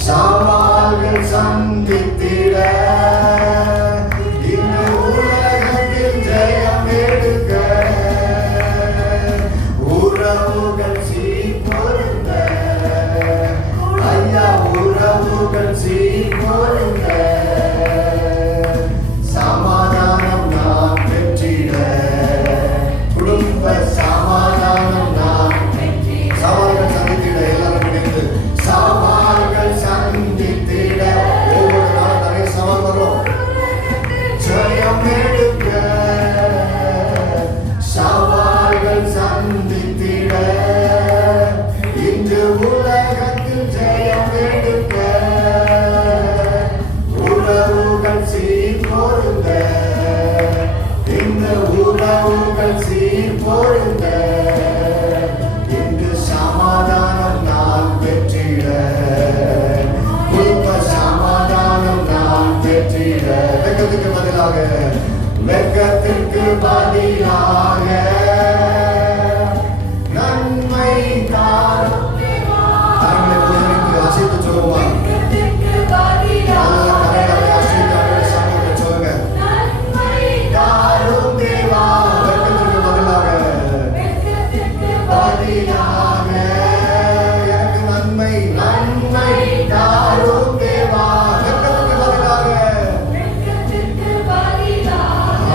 சவால்கள் சந்தித்திட இன்று உலகத்தில் ஜெயம் எடுக்க. உறவுகள் சீர்பொருந்த ஐயா, உறவுகள் சீர்பொருந்த. சமாதானம் நான் பெற்றிட, குடும்ப சமாதானம் நான் பெற்றிட. சவால்கள் சந்தித்திட, எல்லாரும் இணைந்து சவால்கள் சந்தித்திட. ஒவ்வொரு நாளும் நிறைய சவால் வரும், ஜெயம் எடுக்க. சவால்கள் சந்தித்திட இன்று உலகத்தில் ஜெயம் எடுக்க. உறவுகள் சீர்பொருந்த, இந்த உறவுகள் சீர்பொருந்த. இன்று சமாதானம் நான் பெற்றிட, குடும்ப சமாதானம் நான் பெற்றிட. வெட்கத்துக்கு பதிலாக, வெட்கத்திற்கு பதிலாக நன்மை தாரும். தாங்களை உயர்ந்து அசைத்து சொல்லுமா, தாரும் தேவா. வெட்கத்திற்கு பதிலாக எனக்கு நன்மை நன்மை தாரும் தேவா. வெட்கத்திற்கு பதிலாக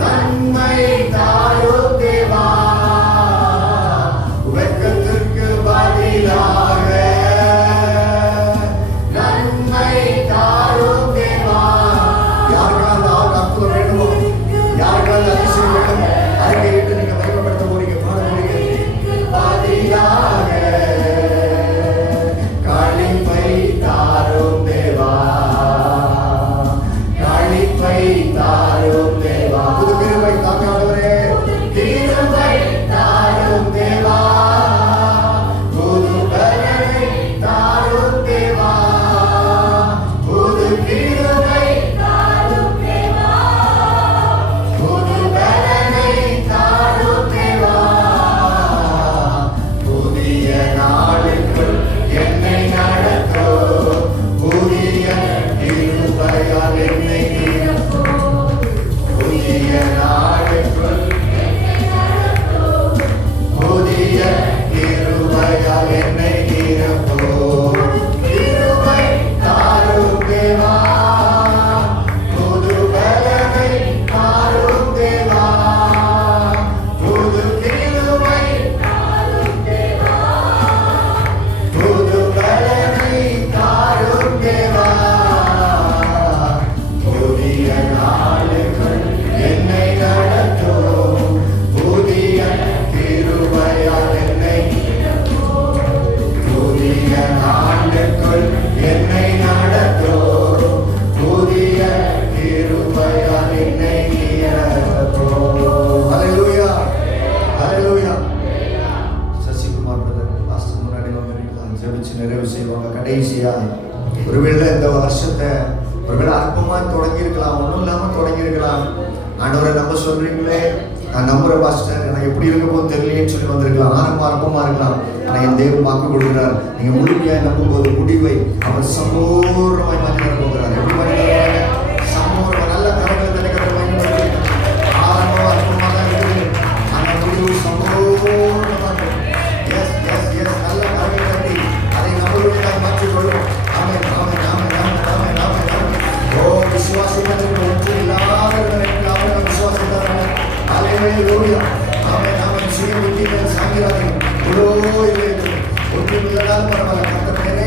நன்மை தாரும் தேவா. வெட்கத்திற்கு பதிலாக நன்மை தாரும் தேவா. யாருக்காவது அற்புதம் வேணுமோ, யாருக்காவது அதிசயம் வேணுமோ, அறிக்கை விட்டு நீங்க பயன்படுத்த போறீங்க, பாட போறீங்க. பதிலாக களிப்பை தாரும் தேவா, களிப்பை தாரும் தேவா. புது கிருபை தாங்க ஆண்டவரே, கிருபை தாரும் தேவா. புது பலனை தாரும் தேவா, புது கிருபை தாரும் தேவா, புது பலனை தாரும் தேவா. புதிய நாளுக்குள் என்னை நடத்தும், புதிய கிருபையால் என்னை நிரப்பும். புதிய நாளுக்குள் புதிய கிருபையால் என்னை நிரப்பும். கிருபை தாரும் தேவா, புது பலனை தாரும் தேவா, புது கிருபை தாரும் தேவா, புது பலனை தாரும் தேவா. புதிய நாளுக்குள் என்னை நடத்தும், புதிய கிருபையால் என்னை நிரப்பும். புதிய நாளுக்குள் என்னை நடத்தும், புதிய கிருபையால் என்னை நிரப்பும். ஹல்லேலூயா ஹல்லேலூயா. சசிகுமார் பிரதர் பாஸ்டர் முன்னாடி வந்திருக்கலாம், ஜெபிச்சு நிறைவு செய்வாங்க. கடைசியா ஒருவேளை இந்த வருஷத்தை ஒருவேளை அற்பமா தொடங்கி இருக்கலாம், ஒன்றும் இல்லாம தொடங்கி இருக்கலாம். ஆண்டவரை நம்ப சொல்றீங்களே, நான் நம்புற பாஸ்டர், எனக்கு எப்படி இருக்க போது தெரியலையேன்னு சொல்லி வந்திருக்கலாம். அற்பமா இருக்கலாம். ஆனா என் தேவன் வாக்கு கொடுக்கிறார், நீங்க முழுமையா நம்பும் போது முடிவை அவர் சம்பூர்ணமாய் மாற்றி போகிறார். எப்படி மாற்றி சம்பூர்ணம் நல்ல கரங்களை நினைக்கிற ஆரம்பம் அற்பமா தான் இருக்குது. அந்த முடிவு சம்பூர்ணமாக நல்ல கரங்களை கட்டி அதை நம்மளுடைய மாற்றிக் கொள்ளும். ஆமென் ஆமென் ஆமென் ஆமென் ஆமென் ஆமென் ஆமென். ஓ விசுவாசிகள் ஒன்று இல்லாத விசுவாசித்தார்கள். அல்லேலூயா ஆமென் ஆமென். சுய புத்திகள் சாகிறார்கள். ஒன்றும் இல்லைனாலும் பரவாயில்ல, கர்த்தர்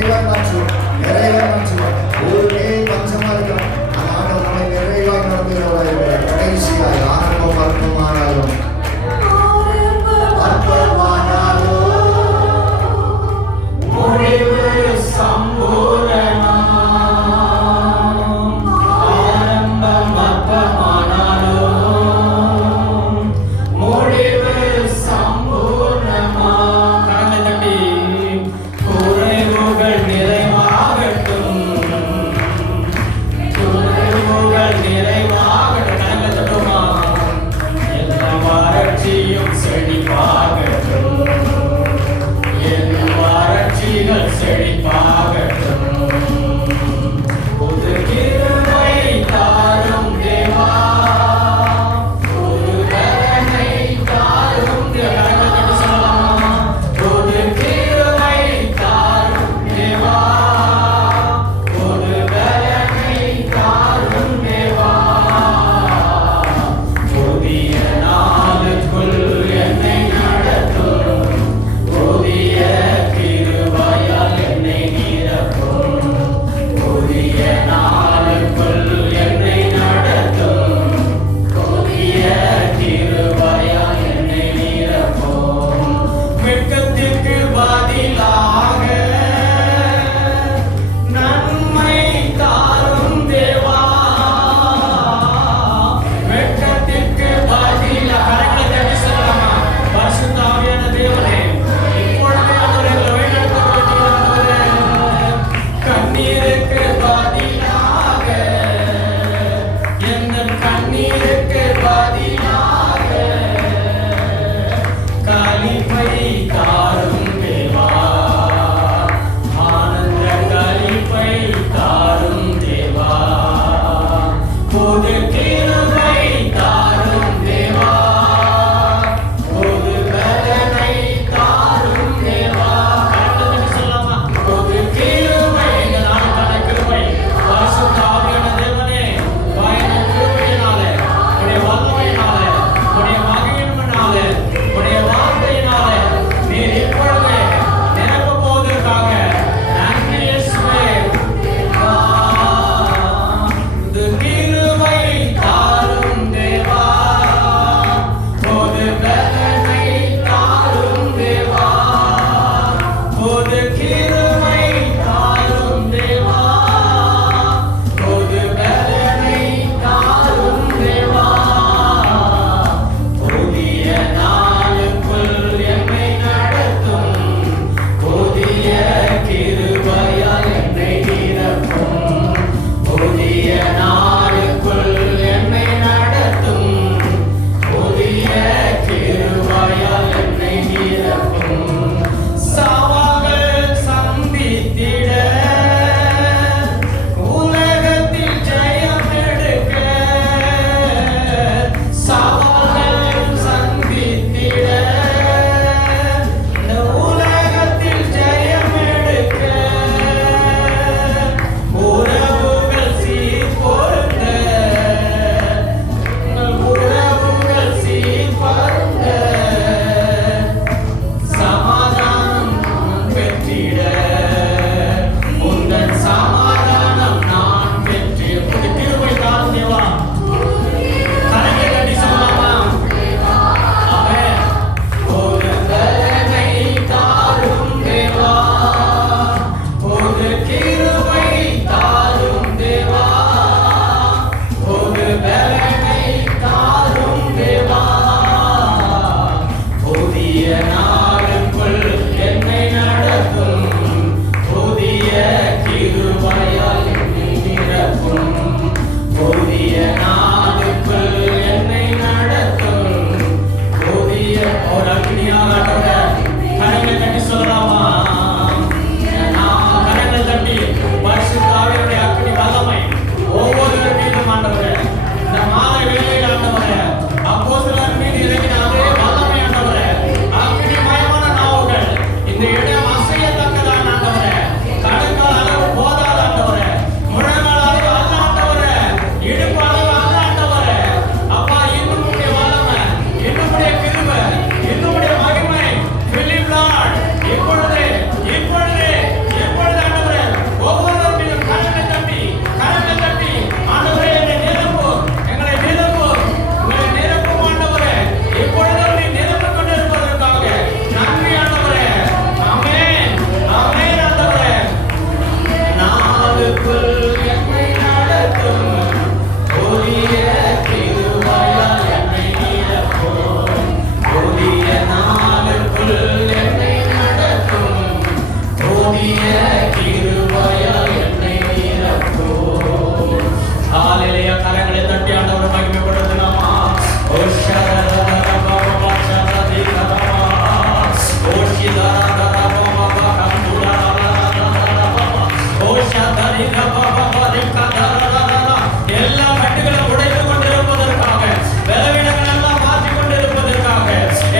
எல்லா கட்டுகளும் உடைந்து கொண்டிருப்பதற்காக, பலவீனங்கள் எல்லாம் மாற்றிக் கொண்டிருப்பதற்காக,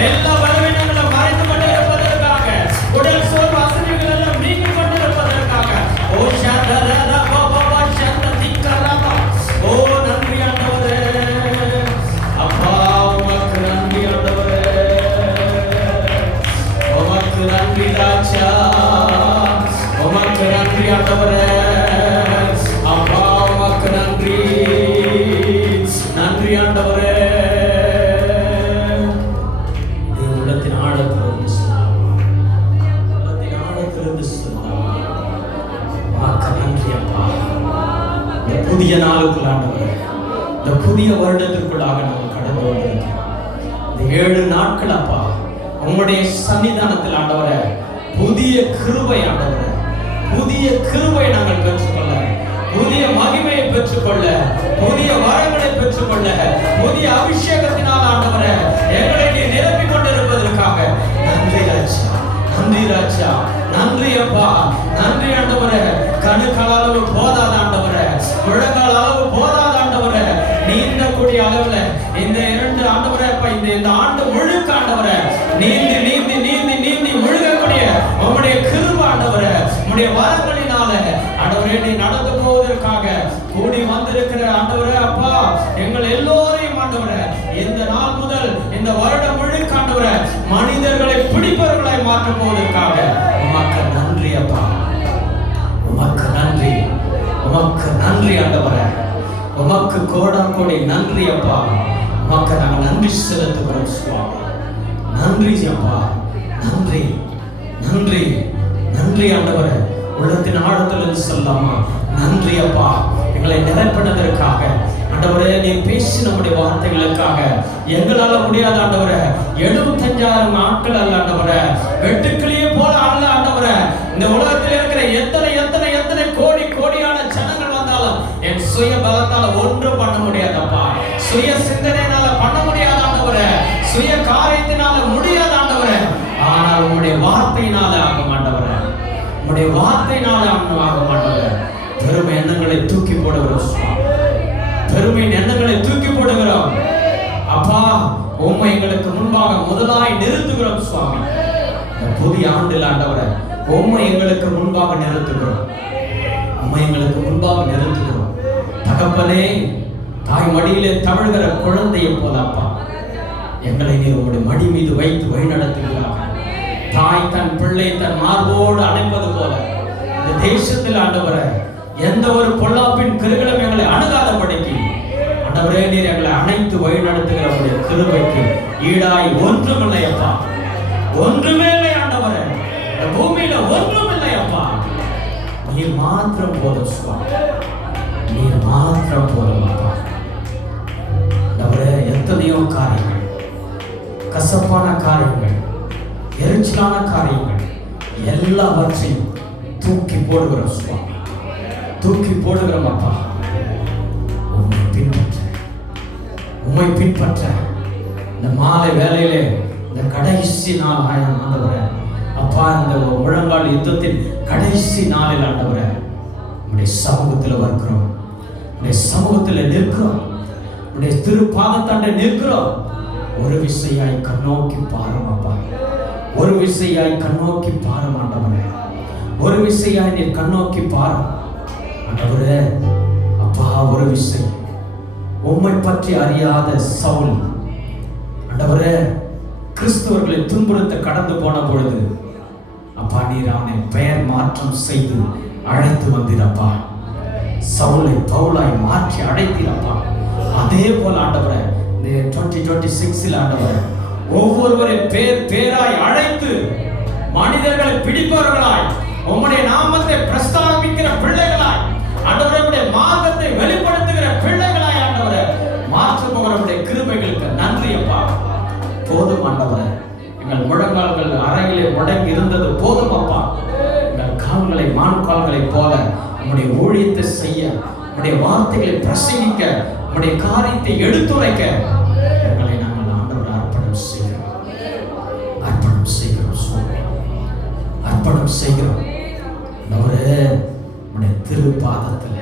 எல்லா பலவீனங்களும் மறைந்து கொண்டிருப்பதற்காக, உடல் சோர்வு அசதிகள் எல்லாம் நீங்கிக் கொண்டிருப்பதற்காக, ஓ ஷதரதா பாபா ஷததிகரபா, ஓ நன்றி ஆண்டவரே, அப்பா உமக்கு நன்றி ஆண்டவரே, உமக்கு நன்றி ராஜா, உமக்கு நன்றி ஆண்டவரே, அப்பா உமக்கு நன்றி, நன்றி ஆண்டவரே. உள்ளத்தின் ஆழத்திலிருந்து உமக்கு நன்றி அப்பா. இந்த புதிய நாளுக்குள் ஆண்டவரே, இந்த புதிய வருடத்திற்குள்ளாக நாம் கடந்து வந்திருக்கிறோம். இந்த 7 நாட்கள் அப்பா உம்முடைய சன்னிதானத்தில் ஆண்டவரே, புதிய கிருபை ஆண்டவரே, புதிய கிருபை நாங்கள் பெற்றுக்கொள்ள, புதிய மகிமையை பெற்றுக்கொள்ள, புதிய வரங்களை பெற்றுக்கொள்ள, புதிய அபிஷேகத்தினால் ஆண்டவரே எங்களை நீ நிரப்பிக் கொண்டிருப்பதற்காக நன்றி ராஜா, நன்றி ராஜா, நன்றி அப்பா, நன்றி ஆண்டவரே. கணுக்கால் அளவு போதாத ஆண்டவரே, முழங்கால் அளவு போதாத ஆண்டவரே, நீந்த கூடிய அளவுல இந்த 2 ஆண்டவரே அப்பா, இந்த ஆண்டு முழுக்க ஆண்டவரே நீந்தி நீந்தி நீந்தி நீந்தி முழுகக்கூடிய உம்முடைய கிருபை ஆண்டவரே, உம்முடைய வரங்களினால ஆண்டவரே நீ நடந்து போவதற்காக கூடி வந்திருக்கிற ஆண்டவரே அப்பா, எங்கள் எல்லோரையும் ஆண்டவரே இந்த நாள் முதல் இந்த வருடம் முழுக்க ஆண்டவரே மனிதர்களை பிடிப்பவர்களாய் மாற்றப் போவதற்காக உமக்கு நன்றி அப்பா, உமக்கு நன்றி, உமக்கு நன்றி ஆண்டவரே, உமக்கு கோடான் கோடி நன்றி அப்பா. உமக்கு நாங்கள் நன்றி செலுத்துகிறோம் சுவாமி. நன்றி அப்பா, நன்றி, நன்றி, நன்றி ஆண்டவரே. உள்ளத்தின் ஆழத்திலிருந்து சொல்லாமா நன்றி அப்பா, எங்களை நிரப்பினதற்காக ஆண்டவரே, நீ பேசி நம்முடைய வார்த்தைகளுக்காக. எங்களால முடியாத ஆண்டவரே 75,000 நாட்கள் அல்ல ஆண்டவரே, வெட்டுக்கிளியே போல அல்ல ஆண்டவரே, இந்த உலகத்தில் இருக்கிற எத்தனை எத்தனை எத்தனை கோடி கோடியான ஜனங்கள் வந்தாலும் என் சுய பலத்தால ஒன்றும் பண்ண முடியாதப்பா, சுய சிந்தனையினால பண்ண முடியாத ஆண்டவரே, சுய காரியத்தினால முடியாத ஆண்டவரே. ஆனால் உம்முடைய வார்த்தையினால ஆக மாட்டவரே, உம்முடைய வார்த்தையினால ஆக மாட்டவரே. பெருமை எண்ணங்களை தூக்கி போடுகிறோம் சுவாமி, பெருமை எண்ணங்களை தூக்கி போடுகிறோம் அப்பா. உம்மை எங்களுக்கு முன்பாக முதலாய் நிறுத்துகிறோம் சுவாமி. இந்த புதிய ஆண்டில் ஆண்டவரே உம்மை எங்களுக்கு முன்பாக நிறுத்துகிறோம், உம்மை எங்களுக்கு முன்பாக நிறுத்துகிறோம் தகப்பனே. தாய் மடியிலே தவழ்கிற குழந்தையை போல அப்பா எங்களை நீர் உங்களுடைய மடி மீது வைத்து வழிநடத்துகிறார். தாய் தன் பிள்ளை தன் மார்போடு அணைப்பது போல இந்த தேசத்தில் ஆண்டவரே எந்த ஒரு பொல்லாப்பின் கிருகளும் எங்களை அணுகாதபடிக்கு ஆண்டவரே நீர் எங்களை அணைத்து வழி நடத்துகிற உடைய கிருபைக்கு ஈடாய் ஒன்றுமில்லை அப்பா, ஒன்றுமே இல்லை ஆண்டவரே, இந்த பூமியில ஒன்றுமில்லை அப்பா. நீர் மாத்திரம் போதும் சுவாமி, நீர் மாத்திரம் போதும் அப்பா. ஆண்டவரே எத்தனையோ காரியங்கள், கசப்பான காரியங்கள், எரிச்சலான காரியங்கள் எல்லாவற்றையும் தூக்கி போடுகிறோம் சுவாமி, தூக்கி போடுகிறோம் அப்பா. உம்மை பின்பற்ற, உம்மை பின்பற்ற இந்த மாலை வேளையிலே இந்த கடைசி நாள் ஆண்டவரே அப்பா, இந்த முழங்கால் யுத்தத்தின் கடைசி நாளில் ஆண்டவரே உம்முடைய சமூகத்தில் வருகிறோம், உம்முடைய சமூகத்தில் நிற்கிறோம், உம்முடைய திருப்பாதத்தாண்ட நிற்கிறோம். ஒரு விசையாய் கண்ணோக்கி பாரும் அப்பா, ஒரு விசையாய் கண்ணோக்கி பாரும் ஆண்டவரே, ஒரு விசையாய் நீர் கண்ணோக்கி பாரும் ஆண்டவரே அப்பா. ஒரு விசை உம்மை பற்றி அறியாத சவுல் ஆண்டவரே கிறிஸ்தவர்களை துன்புறுத்த கடந்து போன பொழுது அப்பா நீர் அவனை பெயர் மாற்றம் செய்து அழைத்து வந்தீரப்பா, சவுலை பவுலாய் மாற்றி அழைத்தீரப்பா. அதே போல ஆண்டவரே இந்த 2026 ஆண்டவரே ஒவ்வொருவரை பேர் பேராய் அழைத்து மனிதர்களை பிடிப்பவர்களாய் உம்முடைய நாமத்தை பிரஸ்தாபிக்கிற பிள்ளைகளாய் ஆண்டவரே மார்க்கத்தை வெளிப்படுத்துகிற பிள்ளைகளாய் ஆண்டவரே மாற்ற போகிற கிருபைகளுக்கு நன்றி அப்பா. போதும் ஆண்டவரே, எங்கள் முழங்கால்கள் அறையிலே முடங்கி இருந்தது போதும் அப்பா. எங்கள் கால்களை மான் கால்களை போல உம்முடைய ஊழியத்தை செய்ய, உம்முடைய வார்த்தைகளை பிரசங்கிக்க, உம்முடைய காரியத்தை எடுத்துரைக்க எங்களை நாங்கள் ஆண்டவர் அர்ப்பணம் செய்கிறோம், அர்ப்பணம் செய்கிறோம் சுவாமி, அர்ப்பணம் செய்கிறோம். ஆண்டவரே உடைய திருப்பாதத்துல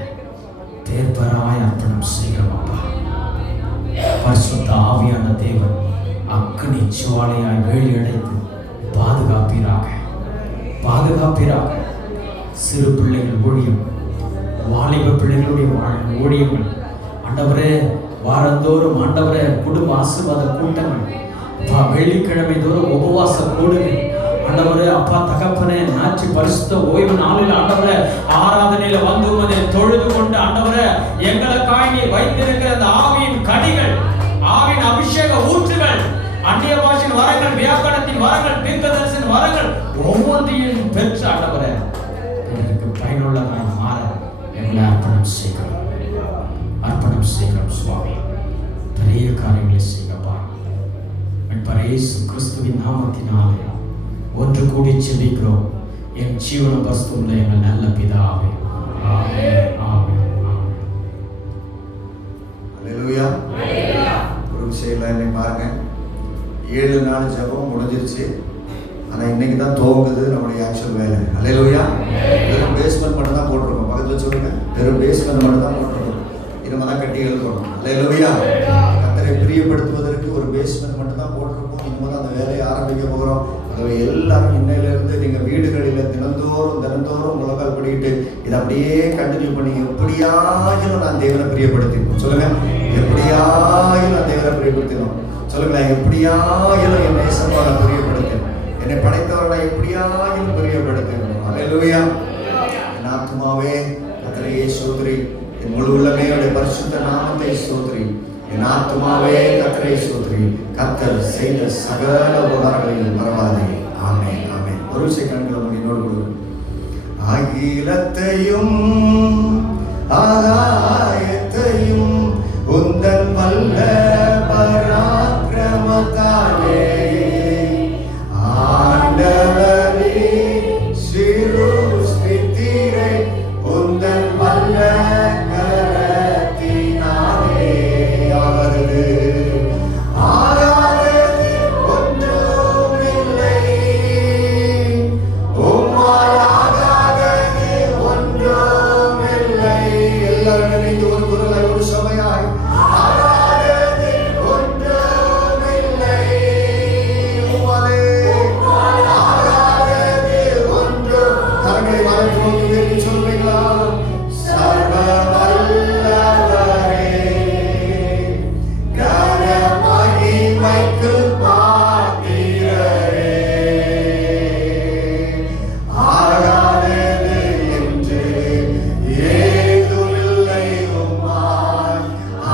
தேர்பராய் அர்ப்பணம் செய்கிறோம் அப்பா. பரிசுத்த ஆவியான தேவன் அக்னி சுவாலையாய் வேலி அடைத்து பாதுகாப்பீராக, பாதுகாப்பீராக. சிறு பிள்ளைகள் ஊழியம், வாலிப பிள்ளைகளுடைய ஊழியங்கள் ஆண்டவரே, வாரந்தோறும் ஆண்டவரே குடும்ப ஆசீர்வாத கூட்டங்கள், வெள்ளிக்கிழமை தோறும் உபவாச கூடுகள் ஆண்டவரே, அப்பா தகப்பனே, நாட்சி பரிசுத்த ஓய்வு நாளில் ஆண்டவரே ஆராதனையில வந்து உமதை தொழுது கொண்டு ஆண்டவரே எங்களுக்காய் நீ வைத்திருக்கிற அந்த ஆவியின் கனிகள், ஆவியின் அபிஷேக ஊற்றுகள், அந்நிய பாஷையின் வரங்கள், வியாக்கரணத்தின் வரங்கள், தீர்க்கதரிசன வரங்கள் ஒவ்வொன்றையும் பெற்று ஆண்டவரே எனக்கு பயனுள்ளதாய் மாற எங்களை அர்ப்பணம் செய்கிறோம், அர்ப்பணம் செய்கிறோம் சுவாமி. பெரிய காரியங்களை செய்யப்பா. இயேசு கிறிஸ்துவின் நாமத்தினாலே ஒன்று கூடி செபிக்கிறோம் என் ஜீவன பரிசுத்தமுள்ள எங்கள் நல்ல பிதாவே. ஆமென், ஆமென், ஆமென். அல்லேலூயா. ஒரு விஷயம் என்னை பாருங்க, 7 நாள் ஜெபம் முடிஞ்சிருச்சு. ஆனால் இன்னைக்கு தான் துவங்குது நம்மளுடைய ஆக்சுவல் வேலை. அல்லேலூயா. வெறும் பேஸ்மெண்ட் மட்டும் தான் போட்டிருக்கோம். பக்கத்தில் சொல்லுங்க, வெறும் பேஸ்மெண்ட் மட்டும் தான் போட்டிருக்கோம். இனிமே தான் கட்டி எழுதணும். அல்லேலூயா. கர்த்தரை பிரியப்படுத்துவதற்கு ஒரு பேஸ்மெண்ட் மட்டும் தான் போட்டிருக்கோம். இனிமேல் அந்த வேலையை ஆரம்பிக்க போகிறோம். ஆகவே எல்லாரும் இன்னையிலிருந்து நீங்கள் வீடுகளில் தினந்தோறும் முழங்கால் படிக்கிட்டு இதை அப்படியே கண்டினியூ பண்ணி, எப்படியாயிலும் நான் தேவனை பிரியப்படுத்தினோம். சொல்லுங்க, எப்படியாயிலும் நான் தேவனை பிரியப்படுத்தினோம். சொல்லுங்களேன், எப்படியாயிலும் என் நேசமா நான் பிரியப்படுத்தணும், என்னை படைத்தவரை எப்படியாயிலும் பிரியப்படுத்தணும். அல்லேலூயா. என் ஆத்மாவே கர்த்தரையே ஸ்தோத்திரி, என் முழு உள்ளமே அவருடைய பரிசுத்த நாமத்தை ஸ்தோத்திரி. என் ஆத்மாவே கர்த்தரை ஸ்தோத்திரி, கர்த்தர் செய்த சகல உபகாரங்களையும் மறவாதே. ஆமென், ஆமென். ஒரு விஷயம் கண்களை மூடி என்னோடு கொடுங்க. அகிலத்தையும் ஆகாயத்தையும் உந்தன் வல்ல பராக்கிரமத்தாலே ஆண்டவரே சிருஷ்டித்தீரே, உந்தன் வல்ல கரத்தினாலே ஆகாதது ஒன்றுமில்லை, உம்மால் ஆகாதது ஒன்றுமில்லை. எல்லாரும் நினைத்து ஒரு குரலாய் ஒரு சபையாய் ஆகாதது ஒன்றுமில்லை, உம்மாலே ஆகாதது ஒன்று. கரங்களை வளர்த்து நோக்கி வேண்டி சொல்றீங்களா? சர்வ வல்லவரே, கன மகிமைக்கு பாத்திரரே, ஆகாதது என்று ஏதுமில்லை, உம்மால்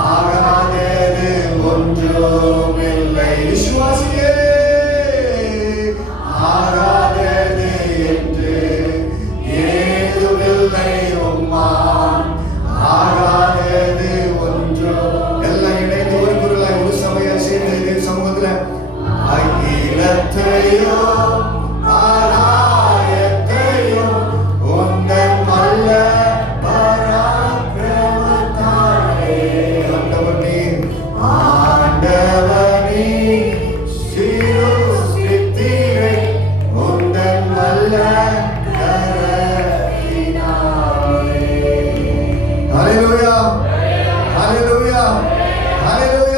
ஆகாதது ஒன்றுமில்லை. விசுவாசியே, ஆகாதது என்று ஏதுமில்லை, உம்மால் ஆகாதது ஒன்று. எல்லாம் இணைந்து ஒரு குரலாய் ஒரு சபையா சேர்ந்து சமூகத்தில் அகிலத்தையும் ஆகாயத்தையும் உந்தன் வல்ல பராக்கிரமத்தாலே ஆண்டவனே சிருஷ்டித்தீரே, உந்தன் வல்ல கரத்தினாலே. ஹல்லேலூயா, ஹல்லேலூயா, ஹல்லேலூயா.